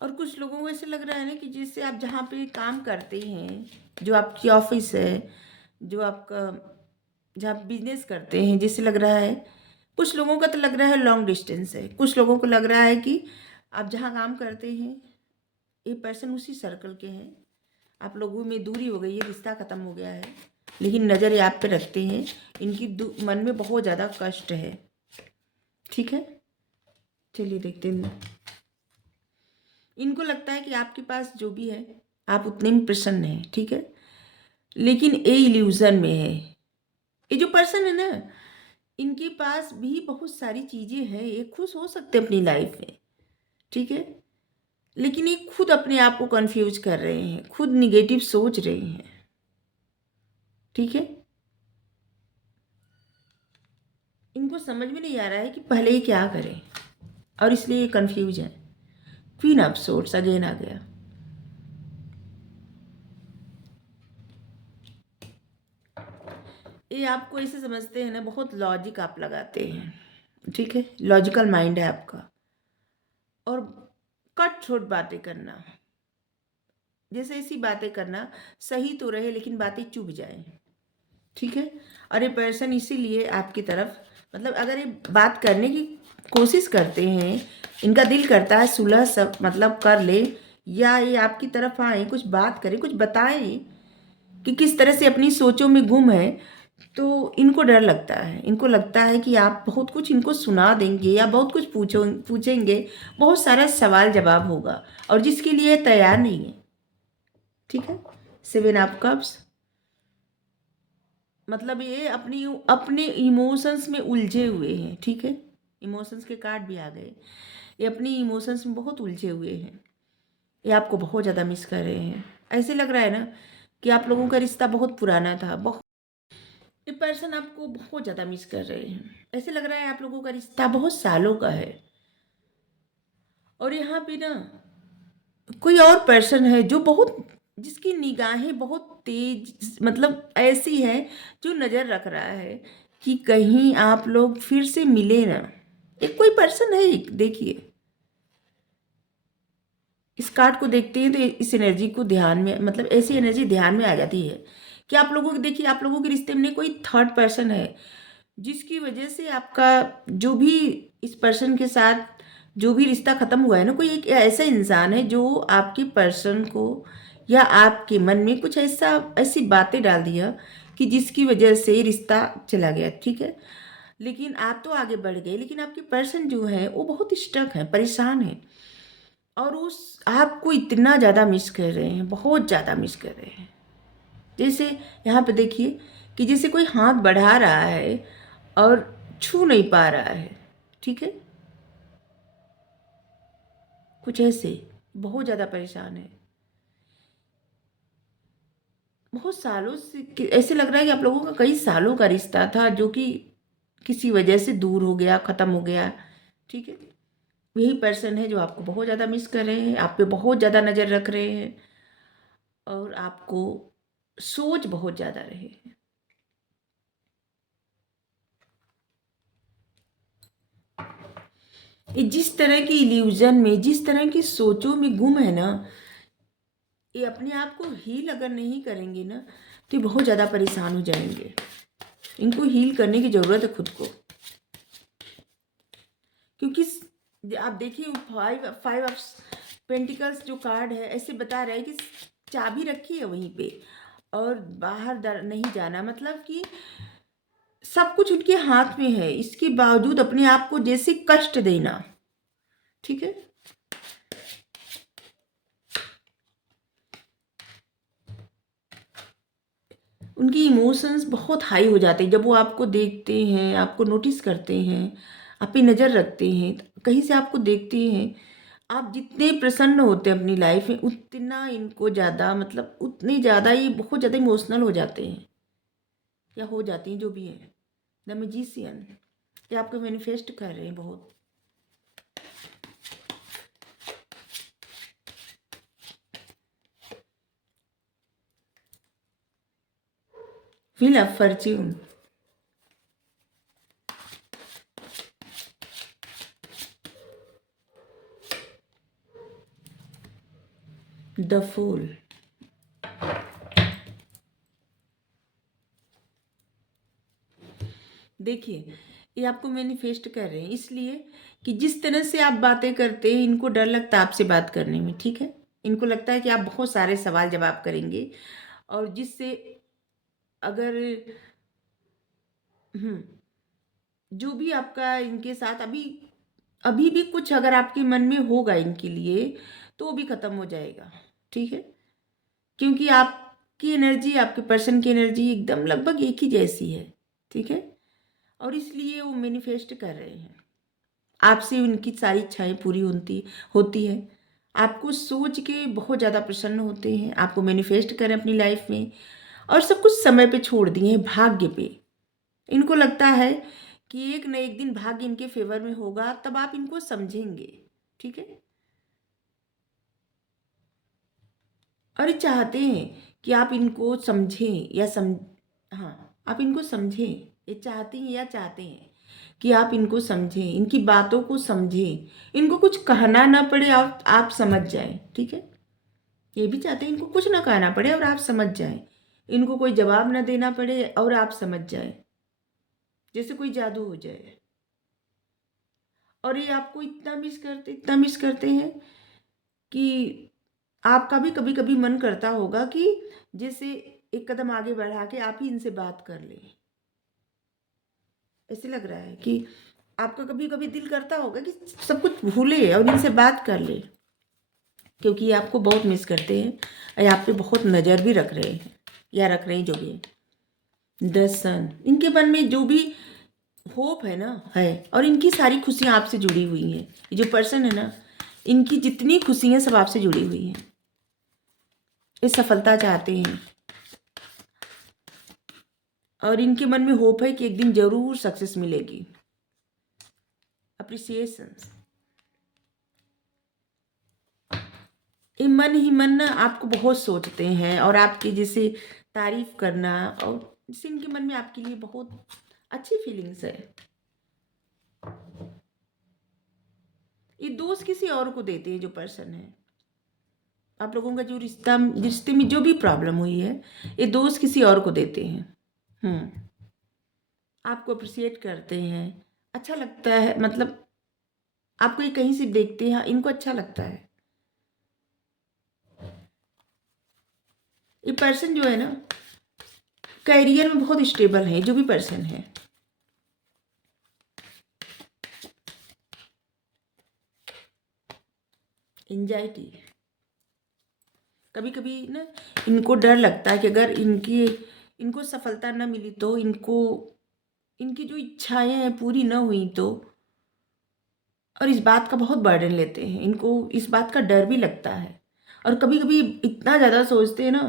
और कुछ लोगों को ऐसे लग रहा है ना कि जिससे आप जहाँ पे काम करते हैं, जो आपकी ऑफिस है, जो आपका जहाँ बिजनेस करते हैं, जिससे लग रहा है, कुछ लोगों का तो लग रहा है लॉन्ग डिस्टेंस है, कुछ लोगों को लग रहा है कि आप जहाँ काम करते हैं ये पर्सन उसी सर्कल के हैं, आप लोगों में दूरी हो गई है, रिश्ता ख़त्म हो गया है, लेकिन नज़र ये आप पे रखते हैं। इनकी मन में बहुत ज़्यादा कष्ट है, ठीक है। चलिए देखते हैं। इनको लगता है कि आपके पास जो भी है आप उतने में प्रसन्न हैं, ठीक है, लेकिन ये इल्यूजन में है। ये जो पर्सन है ना, इनके पास भी बहुत सारी चीज़ें हैं, ये खुश हो सकते हैं अपनी लाइफ में, ठीक है, लेकिन ये खुद अपने आप को कंफ्यूज कर रहे हैं, खुद निगेटिव सोच रहे हैं, ठीक है। इनको समझ में नहीं आ रहा है कि पहले ही क्या करें, और इसलिए ये कंफ्यूज है। क्वीन ऑफ सोर्ड्स अगेन आ गया। ये आपको ऐसे समझते हैं ना, बहुत लॉजिक आप लगाते हैं, ठीक है, लॉजिकल माइंड है आपका, और कट छोट बातें करना, जैसे ऐसी बातें करना सही तो रहे लेकिन बातें चुभ जाए, ठीक है। और ये पर्सन इसीलिए आपकी तरफ, मतलब अगर ये बात करने की कोशिश करते हैं, इनका दिल करता है सुलह सब मतलब कर ले, या ये आपकी तरफ आए, कुछ बात करें, कुछ बताएं कि किस तरह से अपनी सोचों में गुम है, तो इनको डर लगता है। इनको लगता है कि आप बहुत कुछ इनको सुना देंगे या बहुत कुछ पूछेंगे, बहुत सारा सवाल जवाब होगा, और जिसके लिए तैयार नहीं है, ठीक है। 7 ऑफ कप्स, मतलब ये अपनी अपने इमोशंस में उलझे हुए हैं, ठीक है। इमोशंस के कार्ड भी आ गए। ये अपनी इमोशंस में बहुत उलझे हुए हैं, ये आपको बहुत ज़्यादा मिस कर रहे हैं। ऐसे लग रहा है ना कि आप लोगों का रिश्ता बहुत पुराना था, बहुत, ये पर्सन आपको बहुत ज़्यादा मिस कर रहे हैं। ऐसे लग रहा है आप लोगों का रिश्ता बहुत सालों का है, और यहाँ पे ना कोई और पर्सन है जो बहुत, जिसकी निगाहें बहुत तेज, मतलब ऐसी है, जो नज़र रख रहा है कि कहीं आप लोग फिर से मिले ना। एक कोई पर्सन है, देखिए इस कार्ड को देखते हैं तो इस एनर्जी को ध्यान में, मतलब ऐसी एनर्जी ध्यान में आ जाती है कि आप लोगों के, देखिए आप लोगों के रिश्ते में कोई थर्ड पर्सन है, जिसकी वजह से आपका जो भी इस पर्सन के साथ जो भी रिश्ता ख़त्म हुआ है ना, कोई एक ऐसा इंसान है जो आपके पर्सन को या आपके मन में कुछ ऐसा, ऐसी बातें डाल दिया कि जिसकी वजह से रिश्ता चला गया, ठीक है। लेकिन आप तो आगे बढ़ गए, लेकिन आपके पर्सन जो है वो बहुत स्टक है, परेशान है, और उस आपको इतना ज़्यादा मिस कर रहे हैं, बहुत ज़्यादा मिस कर रहे हैं। जैसे यहाँ पे देखिए कि जैसे कोई हाथ बढ़ा रहा है और छू नहीं पा रहा है, ठीक है, कुछ ऐसे बहुत ज़्यादा परेशान है। बहुत सालों से ऐसे लग रहा है कि आप लोगों का कई सालों का रिश्ता था जो कि किसी वजह से दूर हो गया, ख़त्म हो गया, ठीक है। यही पर्सन है जो आपको बहुत ज़्यादा मिस कर रहे हैं, आप पे बहुत ज़्यादा नज़र रख रहे हैं, और आपको सोच बहुत ज़्यादा रहे हैं। ये जिस तरह की इल्यूजन में, जिस तरह की सोचों में गुम है ना, ये अपने आप को हील अगर नहीं करेंगे ना, तो ये बहुत ज़्यादा परेशान हो जाएंगे। इनको हील करने की ज़रूरत है खुद को, क्योंकि आप देखिए 5 ऑफ पेंटिकल्स जो कार्ड है, ऐसे बता रहा है कि चाबी रखी है वहीं पे, और बाहर नहीं जाना, मतलब कि सब कुछ उनके हाथ में है, इसके बावजूद अपने आप को जैसे कष्ट देना, ठीक है। उनकी इमोशंस बहुत हाई हो जाते हैं जब वो आपको देखते हैं, आपको नोटिस करते हैं, आप पे नज़र रखते हैं, कहीं से आपको देखते हैं। आप जितने प्रसन्न होते हैं अपनी लाइफ में, उतना इनको ज़्यादा, मतलब उतने ज़्यादा ये बहुत ज़्यादा इमोशनल हो जाते हैं, या हो जाती हैं, जो भी है। द मैजिशियन, ये आपको मैनिफेस्ट कर रहे हैं बहुत। Wheel of fortune, the fool, देखिए ये आपको मैनिफेस्ट कर रहे हैं इसलिए कि जिस तरह से आप बातें करते हैं, इनको डर लगता है आपसे बात करने में, ठीक है। इनको लगता है कि आप बहुत सारे सवाल जवाब करेंगे, और जिससे अगर जो भी आपका इनके साथ अभी अभी भी कुछ अगर आपके मन में होगा इनके लिए, तो वो भी खत्म हो जाएगा, ठीक है। क्योंकि आपकी एनर्जी, आपके पर्सन की एनर्जी एकदम लगभग एक ही जैसी है, ठीक है। और इसलिए वो मैनिफेस्ट कर रहे हैं आपसे, उनकी सारी इच्छाएं पूरी होती होती है। आपको सोच के बहुत ज़्यादा प्रसन्न होते हैं, आपको मैनिफेस्ट करें अपनी लाइफ में, और सब कुछ समय पे छोड़ दिए हैं, भाग्य पे। इनको लगता है कि एक न एक दिन भाग्य इनके फेवर में होगा, तब आप इनको समझेंगे, ठीक है। और ये चाहते हैं कि आप इनको समझें या हाँ, आप इनको समझें। ये चाहती हैं या चाहते हैं कि आप इनको समझें, इनकी बातों को समझें, इनको कुछ कहना ना पड़े और आप समझ जाएं, ठीक है। ये भी चाहते हैं इनको कुछ ना कहना पड़े और आप समझ जाएं, इनको कोई जवाब ना देना पड़े और आप समझ जाएं, जैसे कोई जादू हो जाए। और ये आपको इतना मिस करते हैं कि आपका भी कभी कभी मन करता होगा कि जैसे एक कदम आगे बढ़ा के आप ही इनसे बात कर लें। ऐसे लग रहा है कि आपका कभी कभी दिल करता होगा कि सब कुछ भूले और इनसे बात कर ले, क्योंकि ये आपको बहुत मिस करते हैं और आप पे बहुत नज़र भी रख रहे हैं या रख रहे हैं, जो भी है। द सन, इनके मन में जो भी होप है ना, है, और इनकी सारी खुशियाँ आपसे जुड़ी हुई हैं। ये जो पर्सन है ना, इनकी जितनी खुशियाँ सब आपसे जुड़ी हुई हैं। ये सफलता चाहते हैं और इनके मन में होप है कि एक दिन जरूर सक्सेस मिलेगी। अप्रिसिएशन, ये मन ही मन ना आपको बहुत सोचते हैं और आपकी जैसे तारीफ करना, और जैसे इनके मन में आपके लिए बहुत अच्छी फीलिंग्स है। ये दोस्त किसी और को देते हैं, जो पर्सन है, आप लोगों का जो रिश्ते में जो भी प्रॉब्लम हुई है, ये दोस्त किसी और को देते हैं। आपको अप्रिसिएट करते हैं, अच्छा लगता है, मतलब आपको ये कहीं से देखते हैं, इनको अच्छा लगता है। ये पर्सन जो है ना, करियर में बहुत स्टेबल है, जो भी पर्सन है। एंजाइटी, कभी कभी ना इनको डर लगता है कि अगर इनको सफलता न मिली तो इनकी जो इच्छाएं हैं पूरी न हुई तो, और इस बात का बहुत बर्डन लेते हैं, इनको इस बात का डर भी लगता है। और कभी कभी इतना ज़्यादा सोचते हैं ना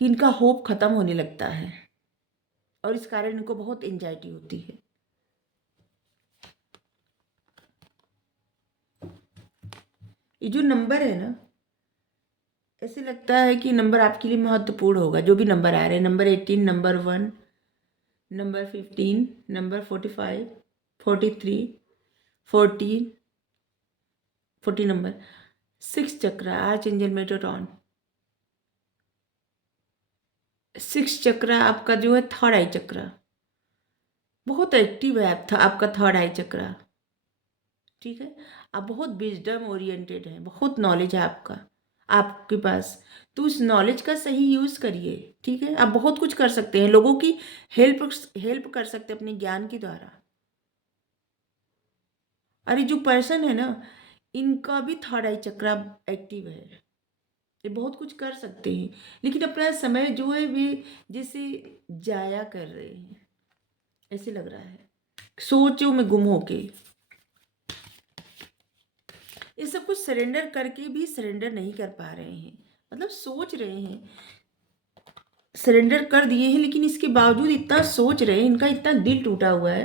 कि इनका होप खत्म होने लगता है, और इस कारण इनको बहुत एंजाइटी होती है। ये जो नंबर है ना, ऐसे लगता है कि नंबर आपके लिए महत्वपूर्ण होगा, जो भी नंबर आ रहे हैं, number 18, number 1, number 15, number 45, 43, 14, 40 number, 6 चक्र, आर्च एंजल मेटाट्रॉन। 6 चक्र आपका जो है थर्ड आई चक्र, बहुत एक्टिव है आपका थर्ड आई चक्र, ठीक है। आप बहुत विजडम ओरिएंटेड हैं, बहुत नॉलेज है आपके पास, तो उस नॉलेज का सही यूज़ करिए, ठीक है। आप बहुत कुछ कर सकते हैं, लोगों की हेल्प हेल्प कर सकते हैं अपने ज्ञान के द्वारा। अरे जो पर्सन है ना, इनका भी थर्ड आई चक्र एक्टिव है, ये बहुत कुछ कर सकते हैं, लेकिन अपना समय जो है वे जैसे जाया कर रहे हैं, ऐसे लग रहा है, सोचों में गुम होके। ये सब कुछ सरेंडर करके भी सरेंडर नहीं कर पा रहे हैं, मतलब सोच रहे हैं सरेंडर कर दिए हैं, लेकिन इसके बावजूद इतना सोच रहे हैं, इनका इतना दिल टूटा हुआ है,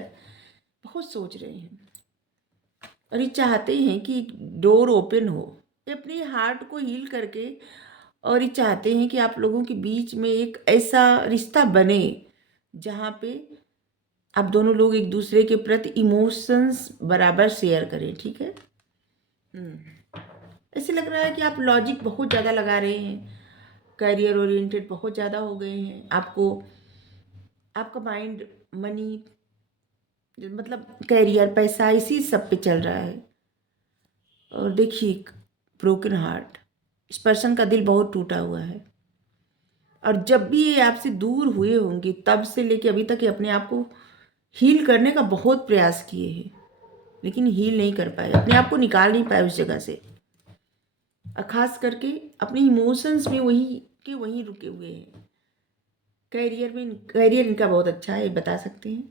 बहुत सोच रहे हैं और ये चाहते हैं कि डोर ओपन हो, ये अपने हार्ट को हील करके, और ये चाहते हैं कि आप लोगों के बीच में एक ऐसा रिश्ता बने जहाँ पे आप दोनों लोग एक दूसरे के प्रति इमोशंस बराबर शेयर करें। ठीक है। ऐसे लग रहा है कि आप लॉजिक बहुत ज़्यादा लगा रहे हैं, करियर ओरिएंटेड बहुत ज़्यादा हो गए हैं, आपको आपका माइंड मनी, मतलब करियर, पैसा, इसी सब पे चल रहा है। और देखिए, ब्रोकन हार्ट, इस पर्सन का दिल बहुत टूटा हुआ है और जब भी ये आपसे दूर हुए होंगे तब से लेके अभी तक ये अपने आप को हील करने का बहुत प्रयास किए हैं, लेकिन हील नहीं कर पाए, अपने आप को निकाल नहीं पाए उस जगह से, और खास करके अपने इमोशंस में वहीं के वहीं रुके हुए हैं। करियर इनका बहुत अच्छा है, ये बता सकते हैं।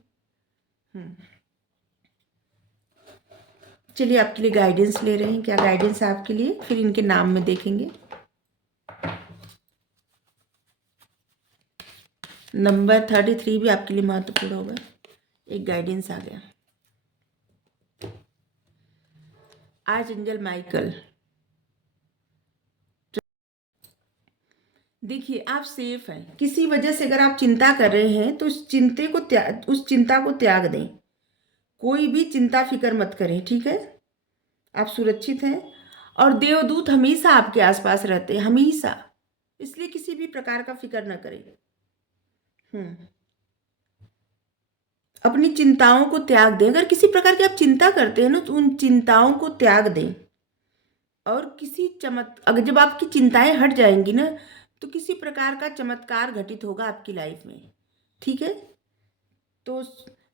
चलिए आपके लिए गाइडेंस ले रहे हैं, क्या गाइडेंस है आपके लिए, फिर इनके नाम में देखेंगे। नंबर 33 भी आपके लिए महत्वपूर्ण होगा। एक गाइडेंस आ गया, आर्चएंजल माइकल। देखिए, आप सेफ हैं। किसी वजह से अगर आप चिंता कर रहे हैं तो उस चिंता को त्याग दें। कोई भी चिंता फिक्र मत करें, ठीक है। आप सुरक्षित हैं और देवदूत हमेशा आपके आसपास रहते हैं, हमेशा। इसलिए किसी भी प्रकार का फिक्र न करें। अपनी चिंताओं को त्याग दें। अगर किसी प्रकार की आप चिंता करते हैं ना, तो उन चिंताओं को त्याग दें और अगर जब आपकी चिंताएं हट जाएंगी ना, तो किसी प्रकार का चमत्कार घटित होगा आपकी लाइफ में। ठीक है, तो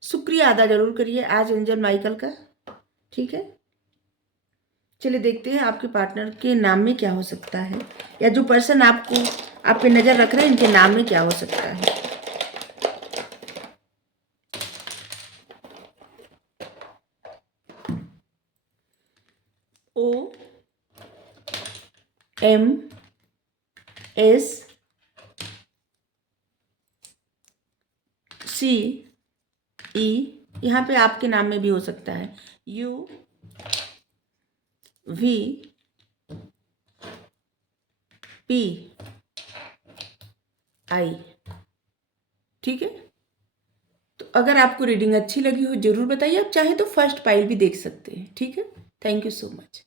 शुक्रिया अदा जरूर करिए आज एंजल माइकल का। ठीक है, चलिए देखते हैं आपके पार्टनर के नाम में क्या हो सकता है, या जो पर्सन आपको आप पे नजर रख रहे हैं इनके नाम में क्या हो सकता है। OMSE, यहाँ पे आपके नाम में भी हो सकता है, UVPI। ठीक है, तो अगर आपको रीडिंग अच्छी लगी हो जरूर बताइए। आप चाहें तो फर्स्ट पाइल भी देख सकते हैं। ठीक है, थैंक यू सो मच।